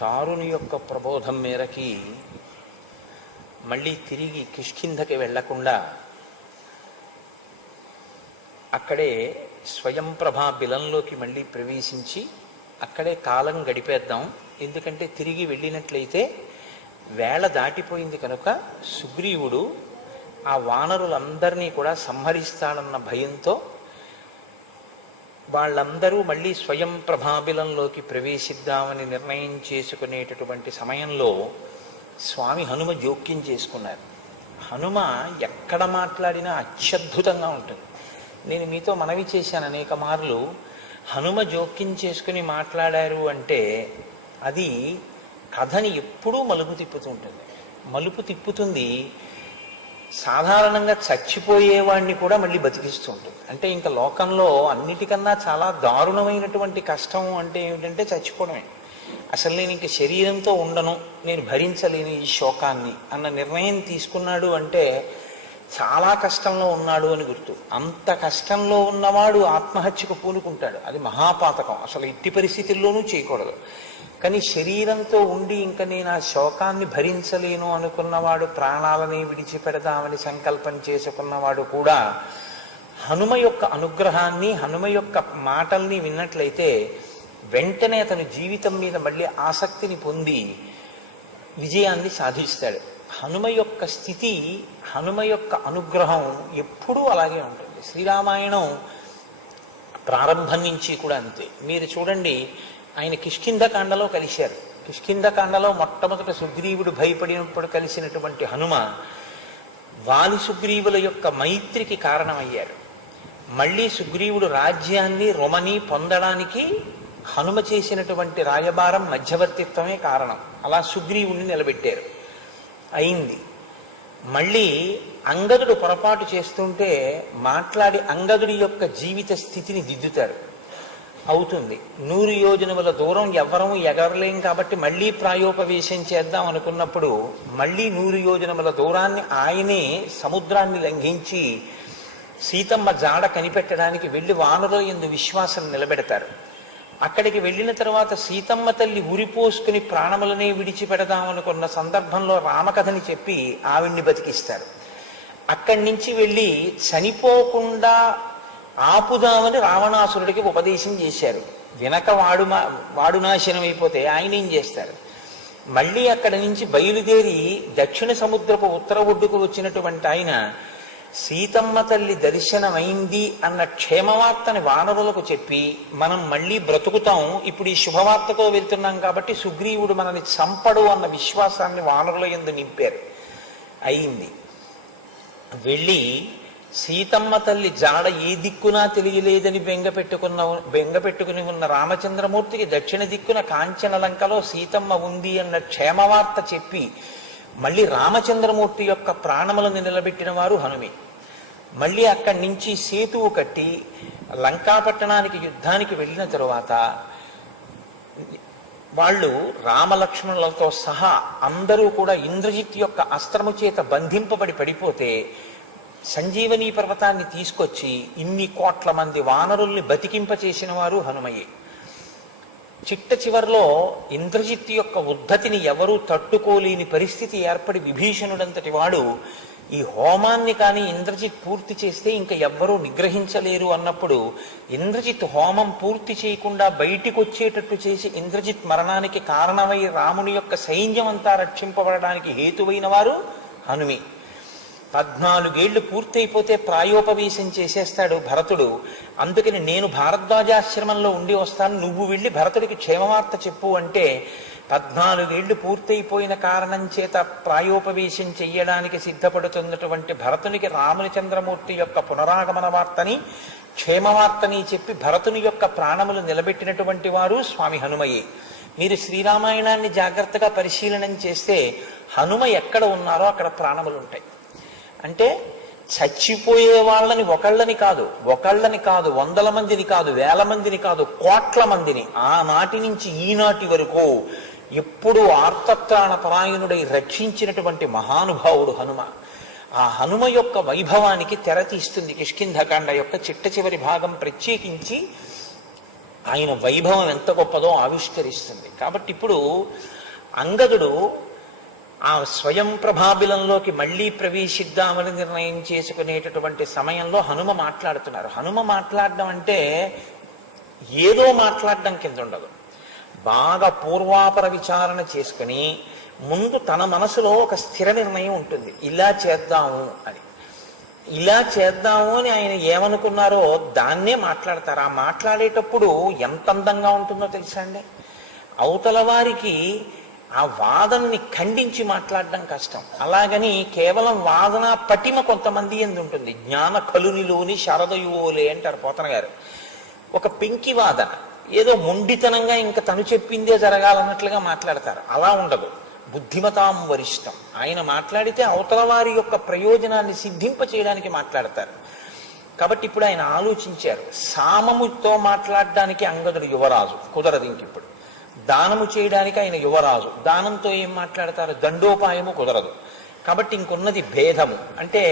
తారుని యొక్క ప్రబోధం మేరకి మళ్ళీ తిరిగి కిష్కింధకి వెళ్లకుండా అక్కడే స్వయం ప్రభా బిలంలోకి మళ్ళీ ప్రవేశించి అక్కడే కాలం గడిపేద్దాం. ఎందుకంటే తిరిగి వెళ్ళినట్లయితే వేళ దాటిపోయింది కనుక సుగ్రీవుడు ఆ వానరులందరినీ కూడా సంహరిస్తాడన్న భయంతో వాళ్ళందరూ మళ్ళీ స్వయం ప్రభాబిలంలోకి ప్రవేశిద్దామని నిర్ణయం చేసుకునేటటువంటి సమయంలో స్వామి హనుమ జోక్యం చేసుకున్నారు. హనుమ ఎక్కడ మాట్లాడినా అత్యద్భుతంగా ఉంటుంది. నేను మీతో మనవి చేశాను అనేక మార్లు, హనుమ జోక్యం చేసుకుని మాట్లాడారు అంటే అది కథని ఎప్పుడూ మలుపు తిప్పుతూ ఉంటుంది. మలుపు తిప్పుతుంది. సాధారణంగా చచ్చిపోయేవాడిని కూడా మళ్ళీ బతికిస్తూ ఉంటుంది. అంటే ఇంకా లోకంలో అన్నిటికన్నా చాలా దారుణమైనటువంటి కష్టం అంటే ఏమిటంటే చచ్చిపోవడమే. అసలు నేను ఇంక శరీరంతో ఉండను, నేను భరించలేని ఈ శోకాన్ని అన్న నిర్ణయం తీసుకున్నాడు అంటే చాలా కష్టంలో ఉన్నాడు అని గుర్తు. అంత కష్టంలో ఉన్నవాడు ఆత్మహత్యకు పూనుకుంటాడు. అది మహాపాతకం, అసలు ఎట్టి పరిస్థితుల్లోనూ చేయకూడదు. కానీ శరీరంతో ఉండి ఇంకా నేను ఆ శోకాన్ని భరించలేను అనుకున్నవాడు, ప్రాణాలని విడిచిపెడదామని సంకల్పం చేసుకున్నవాడు కూడా హనుమ యొక్క అనుగ్రహాన్ని, హనుమ యొక్క మాటల్ని విన్నట్లయితే వెంటనే అతను జీవితం మీద మళ్ళీ ఆసక్తిని పొంది విజయాన్ని సాధిస్తాడు. హనుమ యొక్క స్థితి, హనుమ యొక్క అనుగ్రహం ఎప్పుడూ అలాగే ఉంటుంది. శ్రీరామాయణం ప్రారంభం నుంచి కూడా అంతే. మీరు చూడండి, ఆయన కిష్కింధకాండలో కలిశారు. కిష్కింధకాండలో మొట్టమొదట సుగ్రీవుడు భయపడినప్పుడు కలిసినటువంటి హనుమ వాలి సుగ్రీవుల యొక్క మైత్రికి కారణమయ్యారు. మళ్ళీ సుగ్రీవుడు రాజ్యాన్ని రొమని పొందడానికి హనుమ చేసినటువంటి రాయబారం మధ్యవర్తిత్వమే కారణం. అలా సుగ్రీవుణ్ణి నిలబెట్టారు, అయింది. మళ్ళీ అంగదుడు పొరపాటు చేస్తుంటే మాట్లాడి అంగదుడి యొక్క జీవిత స్థితిని దిద్దుతారు, అవుతుంది. 100 యోజనముల దూరం ఎవ్వరము ఎగరలేం కాబట్టి మళ్ళీ ప్రాయోపవేశం చేద్దాం అనుకున్నప్పుడు మళ్ళీ 100 యోజనముల దూరాన్ని ఆయనే సముద్రాన్ని లంఘించి సీతమ్మ జాడ కనిపెట్టడానికి వెళ్ళి వానరుల యందు విశ్వాసం నిలబెడతారు. అక్కడికి వెళ్ళిన తర్వాత సీతమ్మ తల్లి ఉరిపోసుకుని ప్రాణములనే విడిచిపెడదామనుకున్న సందర్భంలో రామకథని చెప్పి ఆవిడ్ని బతికిస్తారు. అక్కడి నుంచి వెళ్ళి చనిపోకుండా ఆపుదామని రావణాసురుడికి ఉపదేశం చేశారు. వినక వాడు నాశనం అయిపోతే ఆయన ఏం చేస్తారు? మళ్ళీ అక్కడి నుంచి బయలుదేరి దక్షిణ సముద్రపు ఉత్తర ఒడ్డుకు వచ్చినటువంటి ఆయన సీతమ్మ తల్లి దర్శనమైంది అన్న క్షేమవార్తని వానరులకు చెప్పి మనం మళ్ళీ బ్రతుకుతాం, ఇప్పుడు ఈ శుభవార్తతో వెళ్తున్నాం కాబట్టి సుగ్రీవుడు మనని చంపడు అన్న విశ్వాసాన్ని వానరుల యందు నింపారు, అయింది. వెళ్ళి సీతమ్మ తల్లి జాడ ఏ దిక్కునా తెలియలేదని బెంగపెట్టుకుని ఉన్న రామచంద్రమూర్తికి దక్షిణ దిక్కున కాంచనలంకలో సీతమ్మ ఉంది అన్న క్షేమవార్త చెప్పి మళ్ళీ రామచంద్రమూర్తి యొక్క ప్రాణములను నిలబెట్టిన వారు హనుమే. మళ్ళీ అక్కడి నుంచి సేతువు కట్టి లంకాపట్టణానికి యుద్ధానికి వెళ్ళిన తరువాత వాళ్ళు రామలక్ష్మణులతో సహా అందరూ కూడా ఇంద్రజిత్ యొక్క అస్త్రము చేత బంధింపబడి పడిపోతే సంజీవనీ పర్వతాన్ని తీసుకొచ్చి ఇన్ని కోట్ల మంది వానరుల్ని బతికింపచేసిన వారు హనుమయే. చిట్ట చివరిలో ఇంద్రజిత్ యొక్క ఉద్ధతిని ఎవరూ తట్టుకోలేని పరిస్థితి ఏర్పడి విభీషణుడంతటి వాడు ఈ హోమాన్ని కానీ ఇంద్రజిత్ పూర్తి చేస్తే ఇంకా ఎవ్వరూ నిగ్రహించలేరు అన్నప్పుడు ఇంద్రజిత్ హోమం పూర్తి చేయకుండా బయటికి వచ్చేటట్టు చేసి ఇంద్రజిత్ మరణానికి కారణమై రాముని యొక్క సైన్యం అంతా రక్షింపబడడానికి హేతువైన వారు హనుమి. 14 ఏళ్లు పూర్తయిపోతే ప్రాయోపవేశం చేసేస్తాడు భరతుడు. అందుకని నేను భారద్వాజాశ్రమంలో ఉండి వస్తాను, నువ్వు వెళ్ళి భరతుడికి క్షేమవార్త చెప్పు అంటే 14 ఏళ్లు పూర్తయిపోయిన కారణం చేత ప్రాయోపవేశం చెయ్యడానికి సిద్ధపడుతున్నటువంటి భరతునికి రామచంద్రమూర్తి యొక్క పునరాగమన వార్తని క్షేమవార్తని చెప్పి భరతుని యొక్క ప్రాణములు నిలబెట్టినటువంటి వారు స్వామి హనుమయే. మీరు శ్రీరామాయణాన్ని జాగ్రత్తగా పరిశీలనం చేస్తే హనుమ ఎక్కడ ఉన్నారో అక్కడ ప్రాణములు ఉంటాయి. అంటే చచ్చిపోయే వాళ్ళని ఒకళ్ళని కాదు, వందల మందిని కాదు, వేల మందిని కాదు, కోట్ల మందిని ఆనాటి నుంచి ఈనాటి వరకు ఎప్పుడూ ఆర్తత్రాణ పరాయణుడై రక్షించినటువంటి మహానుభావుడు హనుమ. ఆ హనుమ యొక్క వైభవానికి తెర తీస్తుంది కిష్కింధకాండ యొక్క చిట్ట చివరి భాగం. ప్రత్యేకించి ఆయన వైభవం ఎంత గొప్పదో ఆవిష్కరిస్తుంది. కాబట్టి ఇప్పుడు అంగదుడు ఆ స్వయం ప్రభాబిలంలోకి మళ్ళీ ప్రవేశిద్దామని నిర్ణయం చేసుకునేటటువంటి సమయంలో హనుమ మాట్లాడుతున్నారు. హనుమ మాట్లాడడం అంటే ఏదో మాట్లాడడం కింద ఉండదు. బాగా పూర్వాపర విచారణ చేసుకుని ముందు తన మనసులో ఒక స్థిర నిర్ణయం ఉంటుంది, ఇలా చేద్దాము అని. ఇలా చేద్దాము అని ఆయన ఏమనుకున్నారో దాన్నే మాట్లాడతారు. ఆ మాట్లాడేటప్పుడు ఎంత అందంగా ఉంటుందో తెలుసా అండి. అవతల వారికి ఆ వాదనని ఖండించి మాట్లాడడం కష్టం. అలాగని కేవలం వాదన పటిమ కొంతమంది ఎందు ఉంటుంది. జ్ఞాన కలునిలోని శరదయువోలే అంటారు పోతన గారు. ఒక పెంకి వాదన, ఏదో మొండితనంగా ఇంకా తను చెప్పిందే జరగాలన్నట్లుగా మాట్లాడతారు. అలా ఉండదు. బుద్ధిమతాం వరిష్టం. ఆయన మాట్లాడితే అవతల వారి యొక్క ప్రయోజనాన్ని సిద్ధింప చేయడానికి మాట్లాడతారు. కాబట్టి ఇప్పుడు ఆయన ఆలోచించారు, సామముతో మాట్లాడడానికి అంగదుడు యువరాజు, కుదరదు. ఇంకిప్పుడు దానము చేయడానికి ఆయన యువరాజు, దానంతో ఏం మాట్లాడతారు? దండోపాయము కుదరదు. కాబట్టి ఇంకున్నది భేదము. అంటే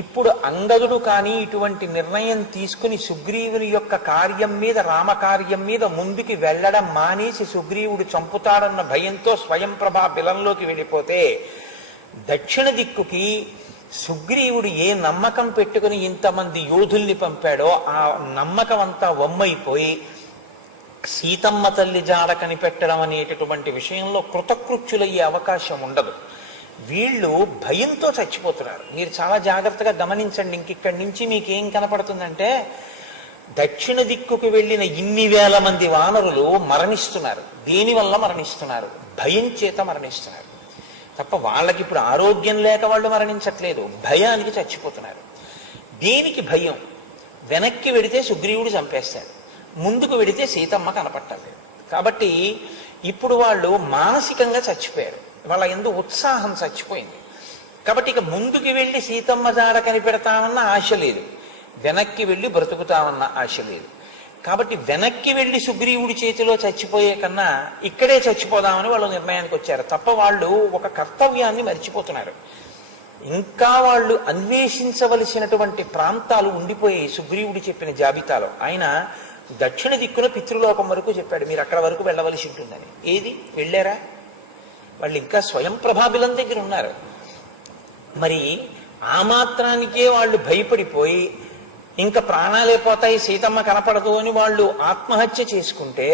ఇప్పుడు అంగదుడు కానీ ఇటువంటి నిర్ణయం తీసుకుని సుగ్రీవుని యొక్క కార్యం మీద, రామకార్యం మీద ముందుకి వెళ్ళడం మానేసి సుగ్రీవుడు చంపుతాడన్న భయంతో స్వయం ప్రభా బిలంలోకి వెళ్ళిపోతే, దక్షిణ దిక్కుకి సుగ్రీవుడు ఏ నమ్మకం పెట్టుకుని ఇంతమంది యోధుల్ని పంపాడో ఆ నమ్మకం అంతా వమ్మైపోయి సీతమ్మ తల్లి జాడ కనిపెట్టడం అనేటటువంటి విషయంలో కృతకృత్యులయ్యే అవకాశం ఉండదు. వీళ్ళు భయంతో చచ్చిపోతున్నారు. మీరు చాలా జాగ్రత్తగా గమనించండి. ఇంకిక్కడి నుంచి మీకేం కనపడుతుందంటే, దక్షిణ దిక్కుకు వెళ్ళిన ఇన్ని వేల మంది వానరులు మరణిస్తున్నారు. దేనివల్ల మరణిస్తున్నారు? భయం చేత మరణిస్తున్నారు తప్ప వాళ్ళకి ఇప్పుడు ఆరోగ్యం లేక వాళ్ళు మరణించట్లేదు, భయానికి చచ్చిపోతున్నారు. దేనికి భయం? వెనక్కి వెడితే సుగ్రీవుడు చంపేస్తాడు, ముందుకు వెడితే సీతమ్మ కనపట్టాలి. కాబట్టి ఇప్పుడు వాళ్ళు మానసికంగా చచ్చిపోయారు. వాళ్ళ ఎందు ఉత్సాహం చచ్చిపోయింది. కాబట్టి ఇక ముందుకు వెళ్ళి సీతమ్మ జాడ కనిపెడతామన్న ఆశ లేదు, వెనక్కి వెళ్ళి బ్రతుకుతామన్న ఆశ లేదు. కాబట్టి వెనక్కి వెళ్ళి సుగ్రీవుడి చేతిలో చచ్చిపోయే కన్నా ఇక్కడే చచ్చిపోదామని వాళ్ళు నిర్ణయానికి వచ్చారు తప్ప వాళ్ళు ఒక కర్తవ్యాన్ని మర్చిపోతున్నారు. ఇంకా వాళ్ళు అన్వేషించవలసినటువంటి ప్రాంతాలు ఉండిపోయాయి సుగ్రీవుడు చెప్పిన జాబితాలో. ఆయన దక్షిణ దిక్కున పితృలోకం వరకు చెప్పాడు, మీరు అక్కడ వరకు వెళ్ళవలసి ఉంటుందని. ఏది వెళ్ళారా? వాళ్ళు ఇంకా స్వయం ప్రభాబిలం దగ్గర ఉన్నారు. మరి ఆ మాత్రానికే వాళ్ళు భయపడిపోయి ఇంకా ప్రాణాలే పోతాయి, సీతమ్మ కనపడదు అని వాళ్ళు ఆత్మహత్య చేసుకుంటే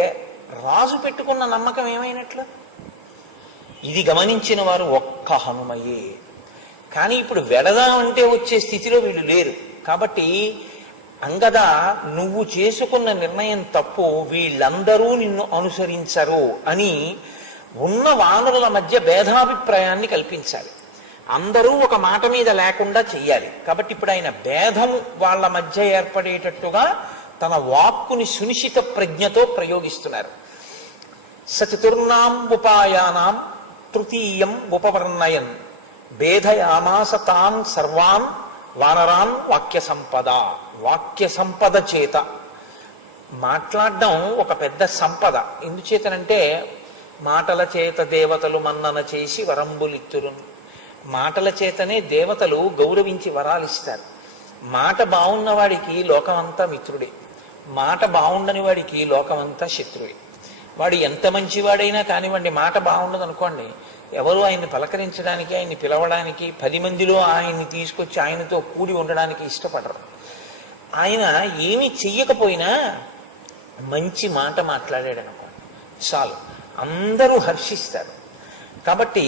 రాజు పెట్టుకున్న నమ్మకం ఏమైనట్లు? ఇది గమనించిన వారు ఒక్క హనుమయే. కానీ ఇప్పుడు వెడదామంటే వచ్చే స్థితిలో వీళ్ళు లేరు. కాబట్టి అంగద, నువ్వు చేసుకున్న నిర్ణయం తప్పు, వీళ్ళందరూ నిన్ను అనుసరించరు అని ఉన్న వానరుల మధ్య భేదాభిప్రాయాన్ని కల్పించాలి. అందరూ ఒక మాట మీద లేకుండా చెయ్యాలి. కాబట్టి ఇప్పుడు ఆయన భేదము వాళ్ళ మధ్య ఏర్పడేటట్టుగా తన వాక్కుని సునిశ్చిత ప్రజ్ఞతో ప్రయోగిస్తున్నారు. సచతుర్నాం ఉపాయానాం తృతీయం ఉపవర్ణయన్ భేదయామాస తాన్ సర్వాన్ వానరాన్ వాక్య సంపద. వాక్య సంపద చేత మాట్లాడడం ఒక పెద్ద సంపద. ఎందుచేతనంటే, మాటల చేత దేవతలు మన్నన చేసి వరంబులిత్తురు. మాటల చేతనే దేవతలు గౌరవించి వరాలిస్తారు. మాట బాగున్న వాడికి లోకమంతా మిత్రుడే, మాట బాగుండని వాడికి లోకమంతా శత్రువే. వాడు ఎంత మంచివాడైనా కానివ్వండి, మాట బాగుండదు అనుకోండి, ఎవరు ఆయన్ని పలకరించడానికి, ఆయన్ని పిలవడానికి, 10 మందిలో ఆయన్ని తీసుకొచ్చి ఆయనతో కూడి ఉండడానికి ఇష్టపడరు. ఆయన ఏమీ చెయ్యకపోయినా మంచి మాట మాట్లాడాడు అనుకోండి చాలు, అందరూ హర్షిస్తారు. కాబట్టి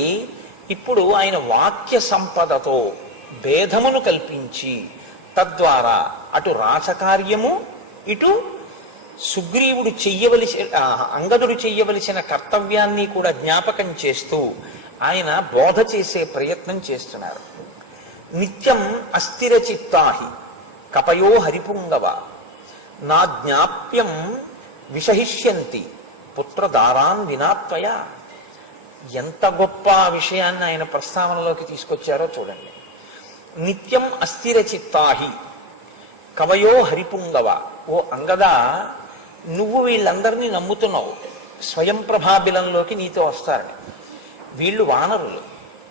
ఇప్పుడు ఆయన వాక్య సంపదతో భేదమును కల్పించి తద్వారా అటు రాచకార్యము, ఇటు సుగ్రీవుడు అంగదుడు చెయ్యవలసిన కర్తవ్యాన్ని కూడా జ్ఞాపకం చేస్తూ ఆయన బోధ చేసే ప్రయత్నం చేస్తున్నారు. నిత్యం అస్థిర చిత్తాహి కపయో హరిపుంగవ నా జ్ఞాప్యం విషహిష్యంతి పుత్రదారాన్ వినాత్వయ. ఎంత గొప్ప విషయాన్ని ఆయన ప్రస్తావనలోకి తీసుకొచ్చారో చూడండి. నిత్యం అస్థిర చిత్తాహి కవయో హరిపుంగవ. ఓ అంగదా, నువ్వు వీళ్ళందరినీ నమ్ముతున్నావు, స్వయం ప్రభాబిలంలోకి నీతో వస్తారని. వీళ్ళు వానరులు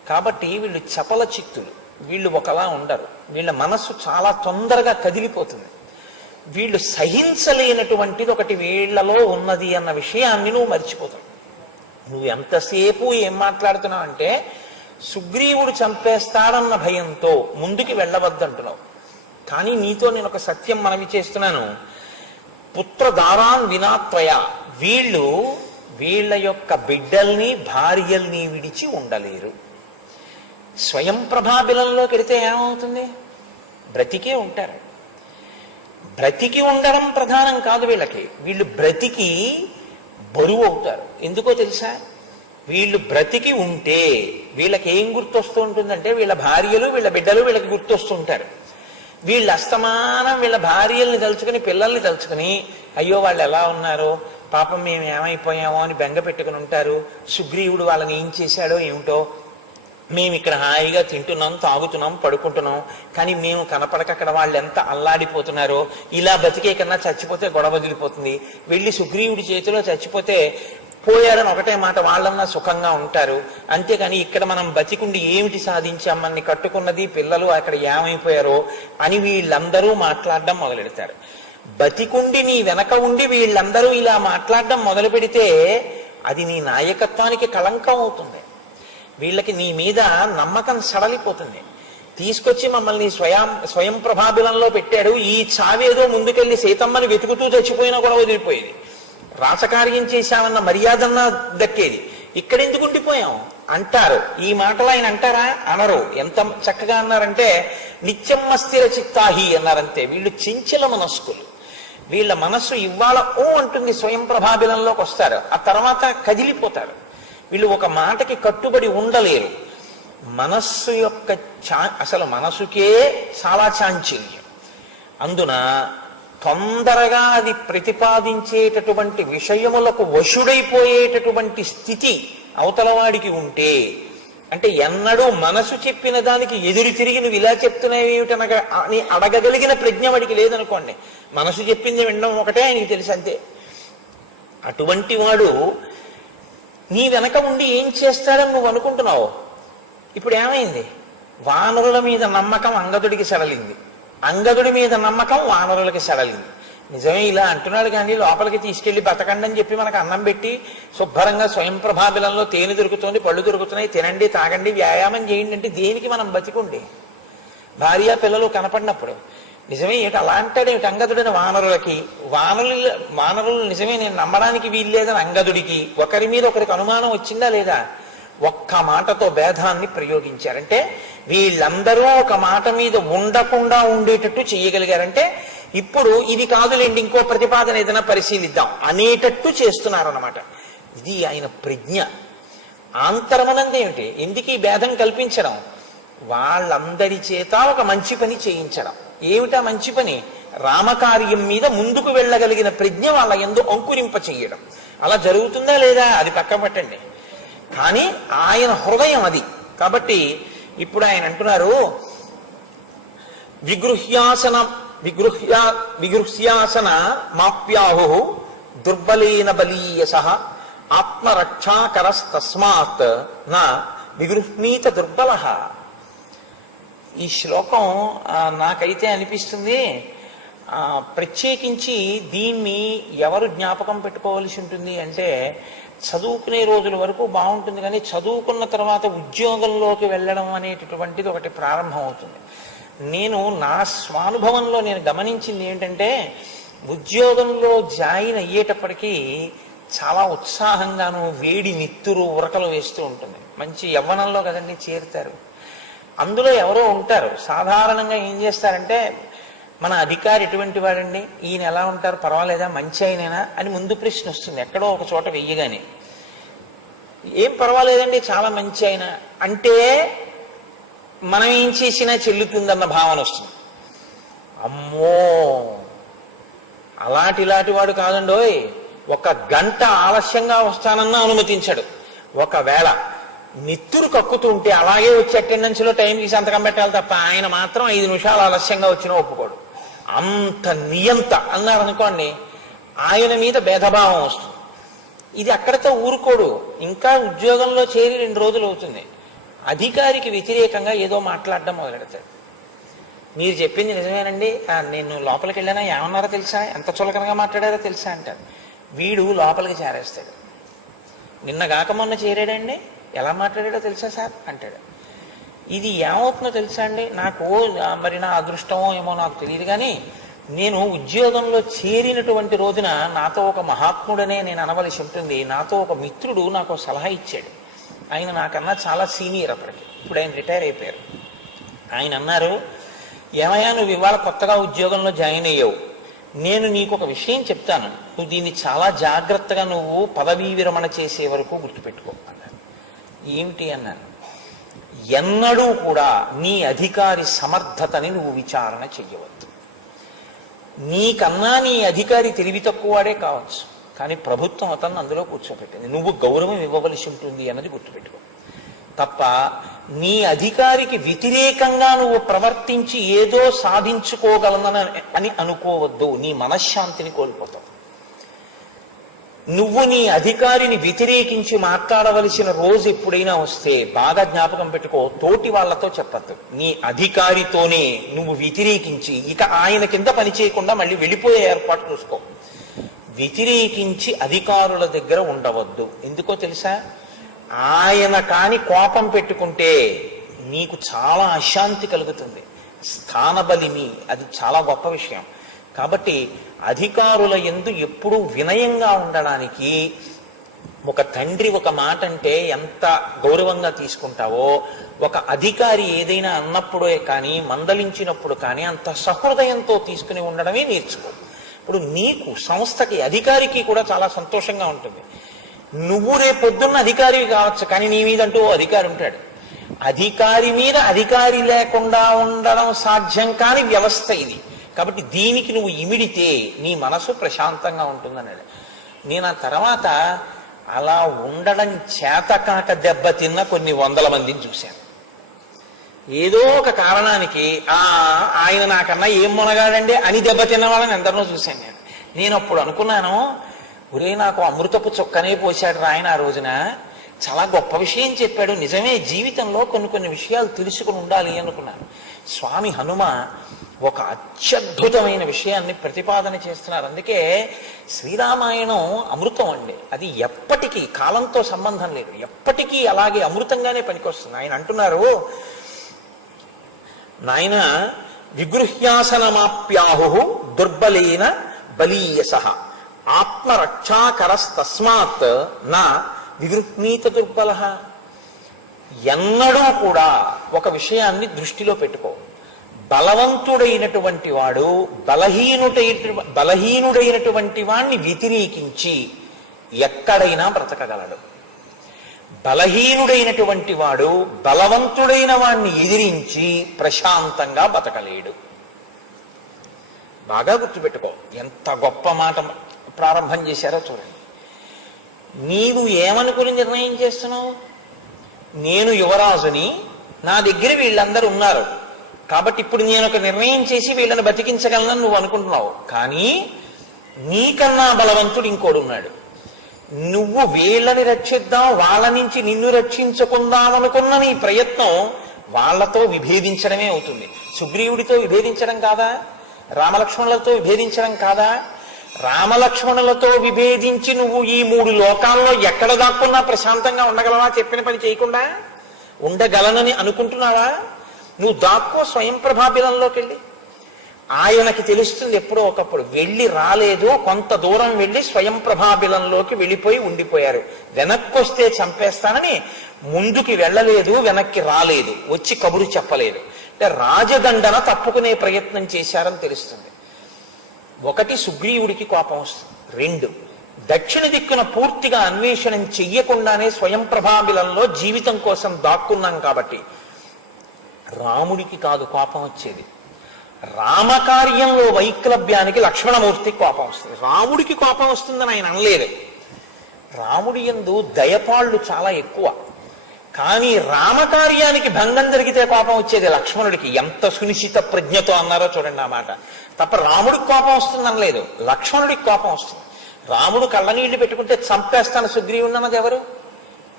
కాబట్టి వీళ్ళు చపల చిత్తులు, వీళ్ళు ఒకలా ఉండరు. వీళ్ళ మనస్సు చాలా తొందరగా కదిలిపోతుంది. వీళ్ళు సహించలేనటువంటిది ఒకటి వీళ్లలో ఉన్నది అన్న విషయాన్ని నువ్వు మర్చిపోతావు. నువ్వు ఎంతసేపు ఏం మాట్లాడుతున్నావు అంటే సుగ్రీవుడు చంపేస్తాడన్న భయంతో ముందుకి వెళ్ళవద్దంటున్నావు. కానీ నీతో నేను ఒక సత్యం మనవి చేస్తున్నాను. పుత్రదారాన్ వినాత్వయ, వీళ్ళ యొక్క బిడ్డల్ని భార్యల్ని విడిచి ఉండలేరు. స్వయం ప్రభాబిలంలోకి వెళితే ఏమవుతుంది? బ్రతికే ఉంటారు. బ్రతికి ఉండడం ప్రధానం కాదు వీళ్ళకి, వీళ్ళు బ్రతికి బరువు అవుతారు. ఎందుకో తెలుసా? వీళ్ళు బ్రతికి ఉంటే వీళ్ళకి ఏం గుర్తొస్తూ ఉంటుందంటే వీళ్ళ భార్యలు వీళ్ళ బిడ్డలు వీళ్ళకి గుర్తొస్తుంటారు. వీళ్ళు అస్తమానం వీళ్ళ భార్యల్ని తలుచుకుని పిల్లల్ని తలుచుకుని అయ్యో వాళ్ళు ఎలా ఉన్నారో, పాపం మేము ఏమైపోయామో అని బెంగ పెట్టుకుని ఉంటారు. సుగ్రీవుడు వాళ్ళని ఏం చేశాడో ఏమిటో, మేము ఇక్కడ హాయిగా తింటున్నాం, తాగుతున్నాం, పడుకుంటున్నాం, కానీ మేము కనపడక అక్కడ వాళ్ళు ఎంత అల్లాడిపోతున్నారో, ఇలా బతికే కన్నా చచ్చిపోతే గొడవ వదిలిపోతుంది, వెళ్ళి సుగ్రీవుడి చేతిలో చచ్చిపోతే పోయారని ఒకటే మాట వాళ్ళన్నా సుఖంగా ఉంటారు. అంతేకాని ఇక్కడ మనం బతికుండి ఏమిటి సాధించాం, మనని కట్టుకున్నది పిల్లలు అక్కడ ఏమైపోయారో అని వీళ్ళందరూ మాట్లాడడం మొదలెడతారు. బతికుండి నీ వెనక ఉండి వీళ్ళందరూ ఇలా మాట్లాడడం మొదలు పెడితే అది నీ నాయకత్వానికి కళంకం అవుతుంది. వీళ్ళకి నీ మీద నమ్మకం సడలిపోతుంది. తీసుకొచ్చి మమ్మల్ని స్వయం ప్రభాబిలంలో పెట్టాడు, ఈ చావేదో ముందుకెళ్ళి సీతమ్మని వెతుకుతూ చచ్చిపోయినా కూడా వదిలిపోయేది, రాసకార్యం చేశామన్న మర్యాదన్నా దక్కేది, ఇక్కడెందుకు ఉండిపోయాం అంటారు. ఈ మాటలు ఆయన అంటారా? అనరు. ఎంత చక్కగా అన్నారంటే నిత్యమ్మ స్థిర చిత్తాహి అన్నారంతే. వీళ్ళు చించల మనస్కులు. వీళ్ళ మనస్సు ఇవాళ ఓ అంటుంది, స్వయం ప్రభాబిలంలోకి వస్తారు, ఆ తర్వాత కదిలిపోతారు. వీళ్ళు ఒక మాటకి కట్టుబడి ఉండలేరు. మనస్సు యొక్క అసలు మనసుకే చాలా చాంచల్యం. అందున తొందరగా అది ప్రతిపాదించేటటువంటి విషయములకు వశుడైపోయేటటువంటి స్థితి అవతలవాడికి ఉంటే, అంటే ఎన్నడూ మనసు చెప్పిన దానికి ఎదురు తిరిగి నువ్వు ఇలా చెప్తున్నావేమిటనగా అని అడగగలిగిన ప్రజ్ఞ వాడికి లేదనుకోండి, మనసు చెప్పింది వినడం ఒకటే ఆయనకి తెలుసు అంతే. అటువంటి వాడు నీ వెనక ఉండి ఏం చేస్తాడని నువ్వు అనుకుంటున్నావు. ఇప్పుడు ఏమైంది? వానరుల మీద నమ్మకం అంగదుడికి సడలింది, అంగదుడి మీద నమ్మకం వానరులకి సడలింది. నిజమే ఇలా అంటున్నాడు కానీ లోపలికి తీసుకెళ్లి బతకండి అని చెప్పి మనకు అన్నం పెట్టి శుభ్రంగా స్వయం ప్రభాబిలంలో తేనె దొరుకుతుంది, పళ్ళు దొరుకుతున్నాయి, తినండి, తాగండి, వ్యాయామం చేయండి అంటే దేనికి మనం బతికుండి? భార్య పిల్లలు కనపడినప్పుడు నిజమే ఏమిటి అలా అంటాడు ఏమిటి అంగదుడని వానరులకి? వానరులు నిజమే నేను నమ్మడానికి వీల్లేదని అంగదుడికి. ఒకరి మీద ఒకరికి అనుమానం వచ్చిందా లేదా? ఒక్క మాటతో భేదాన్ని ప్రయోగించారంటే వీళ్ళందరూ ఒక మాట మీద ఉండకుండా ఉండేటట్టు చేయగలిగారంటే ఇప్పుడు ఇది కాదులేండి ఇంకో ప్రతిపాదన ఏదైనా పరిశీలిద్దాం అనేటట్టు చేస్తున్నారన్నమాట. ఇది ఆయన ప్రజ్ఞ. ఆంతరమనంది ఏమిటి? ఎందుకు ఈ భేదం కల్పించడం? వాళ్ళందరి చేత ఒక మంచి పని చేయించడం. ఏమిటా మంచి పని? రామకార్యం మీద ముందుకు వెళ్ళగలిగిన ప్రజ్ఞ వాళ్ళ యందు అంకురింప చెయ్యడం. అలా జరుగుతుందా లేదా అది పక్క పట్టండి, కానీ ఆయన హృదయం అది. కాబట్టి ఇప్పుడు ఆయన అంటున్నారు విగృహ్యాసన మాప్యాహు దుర్బలేన బలీయస ఆత్మరక్షాకరస్తస్మాత్ నా విగృహ్ణీత దుర్బల. ఈ శ్లోకం నాకైతే అనిపిస్తుంది ప్రత్యేకించి దీన్ని ఎవరు జ్ఞాపకం పెట్టుకోవాల్సి ఉంటుంది అంటే చదువుకునే రోజుల వరకు బాగుంటుంది, కానీ చదువుకున్న తర్వాత ఉద్యోగంలోకి వెళ్ళడం అనేటటువంటిది ఒకటి ప్రారంభం అవుతుంది. నేను నా స్వానుభవంలో నేను గమనించింది ఏంటంటే ఉద్యోగంలో జాయిన్ అయ్యేటప్పటికీ చాలా ఉత్సాహంగాను వేడి నిత్తురు ఉరకలు వేస్తూ ఉంటుంది. మంచి యవ్వనంలో కదండి చేరుతారు. అందులో ఎవరో ఉంటారు సాధారణంగా ఏం చేస్తారంటే మన అధికారి ఎటువంటి వాడండి, ఈయన ఎలా ఉంటారు, పర్వాలేదా, మంచి ఆయనేనా అని ముందు ప్రశ్న వస్తుంది ఎక్కడో ఒక చోట వెయ్యగానే. ఏం పర్వాలేదండి చాలా మంచి ఆయన అంటే మనం ఏం చేసినా చెల్లుతుందన్న భావన వస్తుంది. అమ్మో ఇలాంటి వాడు కాదండోయ్, ఒక గంట ఆలస్యంగా వస్తానన్నా అనుమతించడు. ఒకవేళ నిత్తురు కక్కుతూ ఉంటే అలాగే వచ్చి అటెండెన్స్లో టైంకి సంతకం పెట్టాలి తప్ప ఆయన మాత్రం 5 నిమిషాలు ఆలస్యంగా వచ్చినా ఒప్పుకోడు. అంత నియంత అన్నారనుకోండి ఆయన మీద భేదభావం వస్తుంది. ఇది అక్కడితో ఊరుకోడు, ఇంకా ఉద్యోగంలో చేరి 2 రోజులు అవుతుంది, అధికారికి వ్యతిరేకంగా ఏదో మాట్లాడడం మొదలెడతాడు. మీరు చెప్పింది నిజమేనండి, నేను లోపలికి వెళ్ళానా ఏమన్నారో తెలుసా, ఎంత చులకనగా మాట్లాడారో తెలుసా అంటారు. వీడు లోపలికి చేరేస్తాడు. నిన్నగాక మొన్న చేరాడండి, ఎలా మాట్లాడాడో తెలుసా సార్ అంటాడు. ఇది ఏమవుతుందో తెలుసా అండి, నాకు మరి నా అదృష్టమో ఏమో నాకు తెలియదు, కానీ నేను ఉద్యోగంలో చేరినటువంటి రోజున నాతో ఒక మహాత్ముడనే నేను అనవలసి ఉంటుంది. నాతో ఒక మిత్రుడు నాకు సలహా ఇచ్చాడు. ఆయన నాకన్నా చాలా సీనియర్ అప్పటికి, ఇప్పుడు ఆయన రిటైర్ అయిపోయారు. ఆయన అన్నారు, ఏమయ్యా నువ్వు ఇవాళ కొత్తగా ఉద్యోగంలో జాయిన్ అయ్యావు, నేను నీకు ఒక విషయం చెప్తాను, నువ్వు దీన్ని చాలా జాగ్రత్తగా నువ్వు పదవీ విరమణ చేసే వరకు గుర్తుపెట్టుకో అన్నారు. ఏమిటి అన్నాను. ఎన్నడూ కూడా నీ అధికారి సమర్థతని నువ్వు విచారణ చెయ్యవద్దు. నీకన్నా నీ అధికారి తెలివి తక్కువవాడే కావచ్చు, కానీ ప్రభుత్వం అతన్ని అందులో కూర్చోబెట్టింది, నువ్వు గౌరవం ఇవ్వవలసి ఉంటుంది అన్నది గుర్తుపెట్టుకో. తప్ప నీ అధికారికి వ్యతిరేకంగా నువ్వు ప్రవర్తించి ఏదో సాధించుకోగలనని అని అనుకోవద్దు, నీ మనశ్శాంతిని కోల్పోతావు. నువ్వు నీ అధికారిని వ్యతిరేకించి మాట్లాడవలసిన రోజు ఎప్పుడైనా వస్తే బాగా జ్ఞాపకం పెట్టుకో, తోటి వాళ్లతో చెప్పద్దు, నీ అధికారితోనే నువ్వు వ్యతిరేకించి ఇక ఆయన కింద పని చేయకుండా మళ్ళీ వెళ్ళిపోయే ఏర్పాటు చూసుకో. వ్యతిరేకించి అధికారుల దగ్గర ఉండవద్దు. ఎందుకో తెలుసా, ఆయన కాని కోపం పెట్టుకుంటే నీకు చాలా అశాంతి కలుగుతుంది. స్థానబలిమి అది చాలా గొప్ప విషయం. కాబట్టి అధికారుల యందు ఎప్పుడూ వినయంగా ఉండడానికి, ఒక తండ్రి ఒక మాట అంటే ఎంత గౌరవంగా తీసుకుంటావో, ఒక అధికారి ఏదైనా అన్నప్పుడే కానీ మందలించినప్పుడు కానీ అంత సహృదయంతో తీసుకుని ఉండడమే నేర్చుకో. ఇప్పుడు నీకు సంస్థకి అధికారికి కూడా చాలా సంతోషంగా ఉంటుంది. నువ్వు రేపొద్దున్న అధికారివి కావచ్చు, కానీ నీ మీదంటూ ఓ అధికారి ఉంటాడు. అధికారి మీద అధికారి లేకుండా ఉండడం సాధ్యం కాని వ్యవస్థ ఇది. కాబట్టి దీనికి నువ్వు ఇమిడితే నీ మనసు ప్రశాంతంగా ఉంటుందన్నాడు. నేను ఆ తర్వాత అలా ఉండడం చేతకాక దెబ్బతిన్న కొన్ని వందల మందిని చూశాను. ఏదో ఒక కారణానికి ఆయన నాకన్నా ఏం మునగాడండి అని దెబ్బతిన్న వాళ్ళని ఎందరినో చూశాను. నేను అప్పుడు అనుకున్నాను, ఒరే నాకు అమృతపు చొక్కనే పోశాడు ఆయన ఆ రోజున, చాలా గొప్ప విషయం చెప్పాడు, నిజమే జీవితంలో కొన్ని విషయాలు తెలుసుకుని ఉండాలి అనుకున్నాను. స్వామి హనుమ ఒక అత్యద్భుతమైన విషయాన్ని ప్రతిపాదన చేస్తున్నారు. అందుకే శ్రీరామాయణం అమృతం అండి, అది ఎప్పటికీ కాలంతో సంబంధం లేదు, ఎప్పటికీ అలాగే అమృతంగానే పనికొస్తుంది. ఆయన అంటున్నారు, నాయన విగృహ్యాసనమాప్యాహు దుర్బలేన బలీయసః ఆత్మరక్షాకరస్తస్మాత్ నా విగృహ్ణీత దుర్బలః. ఎన్నడూ కూడా ఒక విషయాన్ని దృష్టిలో పెట్టుకో, బలవంతుడైనటువంటి వాడు బలహీనుడైనటువంటి వాణ్ణి వ్యతిరేకించి ఎక్కడైనా బ్రతకగలడు. బలహీనుడైనటువంటి వాడు బలవంతుడైన వాణ్ణి ఎదిరించి ప్రశాంతంగా బతకలేడు. బాగా గుర్తుపెట్టుకో, ఎంత గొప్ప మాట ప్రారంభం చేశారో చూడండి. నీవు ఏమనుకుని నిర్ణయం చేస్తున్నావు? నేను యువరాజుని, నా దగ్గర వీళ్ళందరూ ఉన్నారు, కాబట్టి ఇప్పుడు నేను ఒక నిర్ణయం చేసి వీళ్ళని బతికించగలనని నువ్వు అనుకుంటున్నావు. కానీ నీకన్నా బలవంతుడు ఇంకోడు ఉన్నాడు. నువ్వు వీళ్ళని రక్షిద్దాం, వాళ్ళ నుంచి నిన్ను రక్షించుకుందామనుకున్న నీ ప్రయత్నం వాళ్లతో విభేదించడమే అవుతుంది. సుగ్రీవుడితో విభేదించడం కాదా? రామలక్ష్మణులతో విభేదించడం కాదా? రామలక్ష్మణులతో విభేదించి నువ్వు ఈ 3 లోకాల్లో ఎక్కడ దాక్కున్నా ప్రశాంతంగా ఉండగలవా? చెప్పిన పని చేయకుండా ఉండగలనని అనుకుంటున్నావా? నువ్వు దాక్కో స్వయం ప్రభాబిలంలోకి వెళ్ళి. ఆయనకి తెలుస్తుంది ఎప్పుడో ఒకప్పుడు, వెళ్ళి రాలేదు, కొంత దూరం వెళ్ళి స్వయం ప్రభాబిలంలోకి వెళ్ళిపోయి ఉండిపోయారు. వెనక్కి వస్తే చంపేస్తానని ముందుకి వెళ్ళలేదు, వెనక్కి రాలేదు, వచ్చి కబురు చెప్పలేదు. అంటే రాజదండన తప్పుకునే ప్రయత్నం చేశారని తెలుస్తుంది. 1 సుగ్రీవుడికి కోపం వస్తుంది. 2 దక్షిణ దిక్కున పూర్తిగా అన్వేషణం చెయ్యకుండానే స్వయం ప్రభాబిలంలో జీవితం కోసం దాక్కున్నాం కాబట్టి. రాముడికి కాదు కోపం వచ్చేది, రామకార్యంలో వైక్లభ్యానికి లక్ష్మణమూర్తికి కోపం వస్తుంది. రాముడికి కోపం వస్తుందని ఆయన అనలేదు. రాముడి యందు దయపాళ్ళు చాలా ఎక్కువ, కానీ రామకార్యానికి భంగం జరిగితే కోపం వచ్చేది లక్ష్మణుడికి. ఎంత సునిశ్చిత ప్రజ్ఞతో అన్నారో చూడండి ఆ మాట. తప్ప రాముడికి కోపం వస్తుంది అనలేదు, లక్ష్మణుడికి కోపం వస్తుంది. రాముడు కళ్ళనీళ్లు పెట్టుకుంటే చంపేస్తాను సుగ్రీవుడు అన్నది ఎవరు?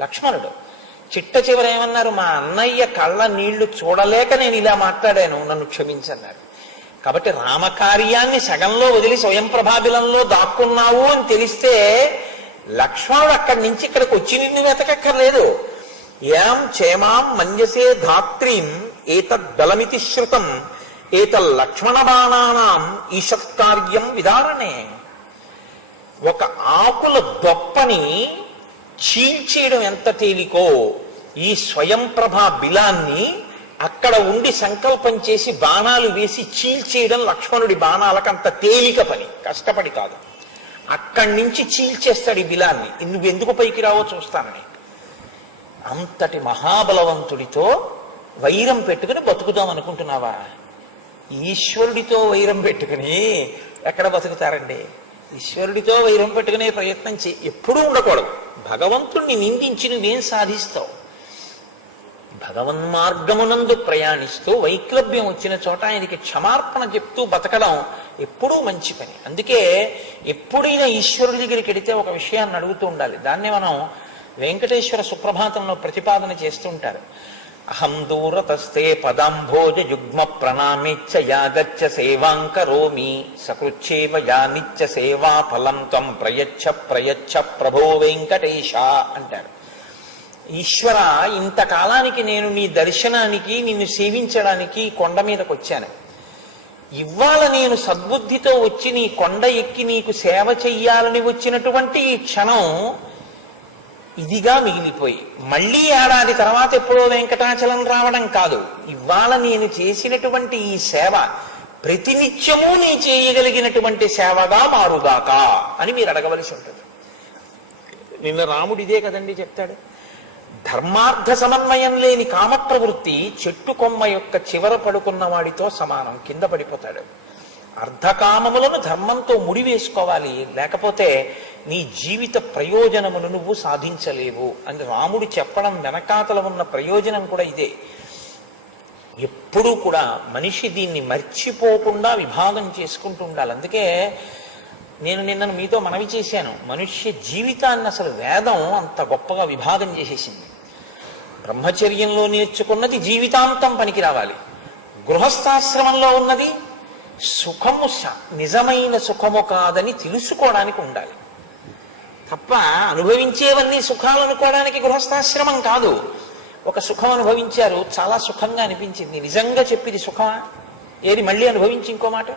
లక్ష్మణుడు. చిట్ట చివరి ఏమన్నారు, మా అన్నయ్య కళ్ళ నీళ్లు చూడలేక నేను ఇలా మాట్లాడాను, నన్ను క్షమించన్నారు. కాబట్టి రామకార్యాన్ని సగంలో వదిలి స్వయం ప్రభాబిలంలో దాక్కున్నావు అని తెలిస్తే లక్ష్మణుడు అక్కడి నుంచి ఇక్కడికి వచ్చి నిన్ను వెతకక్కర్లేదు. యాం క్షేమాం మన్యసే ధాత్రీం ఏతద్బలమితి శ్రుతం ఏతల్లక్ష్మణ బాణానాం ఈషత్కార్యం విదారణే. ఒక ఆకుల దొప్పని చీల్చేయడం ఎంత తేలికో ఈ స్వయం ప్రభా బిలాన్ని అక్కడ ఉండి సంకల్పం చేసి బాణాలు వేసి చీల్చేయడం లక్ష్మణుడి బాణాలకు అంత తేలిక పని, కష్టపడి కాదు. అక్కడి నుంచి చీల్చేస్తాడు ఈ బిలాన్ని. నువ్వెందుకు పైకి రావో చూస్తానని. అంతటి మహాబలవంతుడితో వైరం పెట్టుకుని బతుకుదాం అనుకుంటున్నావా? ఈశ్వరుడితో వైరం పెట్టుకుని ఎక్కడ బతుకుతారండి? ఈశ్వరుడితో వైరం పెట్టుకునే ప్రయత్నం ఎప్పుడూ ఉండకూడదు. భగవంతుణ్ణి నిందించి నువ్వేం సాధిస్తావు? భగవన్మార్గమునందు ప్రయాణిస్తూ వైక్లభ్యం వచ్చిన చోట ఆయనకి క్షమార్పణ చెప్తూ బతకడం ఎప్పుడూ మంచి పని. అందుకే ఎప్పుడైనా ఈశ్వరుడి దగ్గరికి వెడితే ఒక విషయాన్ని అడుగుతూ ఉండాలి. దాన్ని మనం వెంకటేశ్వర సుప్రభాతంలో ప్రతిపాదన చేస్తూ ఉంటారు. అహం దూరతస్తే పదాంభోజ యుగ్మ ప్రణామేచ్చ యాగచ్చ సేవాంకరోమి సకృచ్ఛేవ యా నిత్య సేవా ఫలం త్వం ప్రయచ్ఛ ప్రయచ్ఛ ప్రభో వెంకటేశ అంటారు. ఈశ్వర, ఇంతకాలానికి నేను నీ దర్శనానికి నిన్ను సేవించడానికి కొండ మీదకి వచ్చాను. ఇవాళ నేను సద్బుద్ధితో వచ్చి నీ కొండ ఎక్కి నీకు సేవ చెయ్యాలని వచ్చినటువంటి ఈ క్షణం ఇదిగా మిగిలిపోయి మళ్ళీ ఏడాది తర్వాత ఎప్పుడో వెంకటాచలం రావడం కాదు, ఇవాళ నేను చేసినటువంటి ఈ సేవ ప్రతినిత్యము నీ చేయగలిగినటువంటి సేవగా మారుగాక అని మీరు అడగవలసి ఉంటుంది. నిన్న రాముడు ఇదే కదండి చెప్తాడు. ధర్మార్థ సమన్వయం లేని కామ ప్రవృత్తి చెట్టు కొమ్మ యొక్క చివర పడుకున్న వాడితో సమానం, కింద పడిపోతాడు. అర్ధకామములను ధర్మంతో ముడివేసుకోవాలి, లేకపోతే నీ జీవిత ప్రయోజనమును నువ్వు సాధించలేవు అని రాముడు చెప్పడం వెనకాతల ఉన్న ప్రయోజనం కూడా ఇదే. ఎప్పుడూ కూడా మనిషి దీన్ని మర్చిపోకుండా విభాగం చేసుకుంటూ ఉండాలి. అందుకే నేను నిన్న మీతో మనవి చేశాను, మనుష్య జీవితాన్ని అసలు వేదం అంత గొప్పగా విభాగం చేసేసింది. బ్రహ్మచర్యంలో నేర్చుకున్నది జీవితాంతం పనికి రావాలి. గృహస్థాశ్రమంలో ఉన్నది సుఖము నిజమైన సుఖము కాదని తెలుసుకోవడానికి ఉండాలి తప్ప అనుభవించేవన్నీ సుఖాలు అనుకోవడానికి గృహస్థాశ్రమం కాదు. ఒక సుఖం అనుభవించారు, చాలా సుఖంగా అనిపించింది, నిజంగా చెప్పిది సుఖమా? ఏది మళ్ళీ అనుభవించి ఇంకో మాట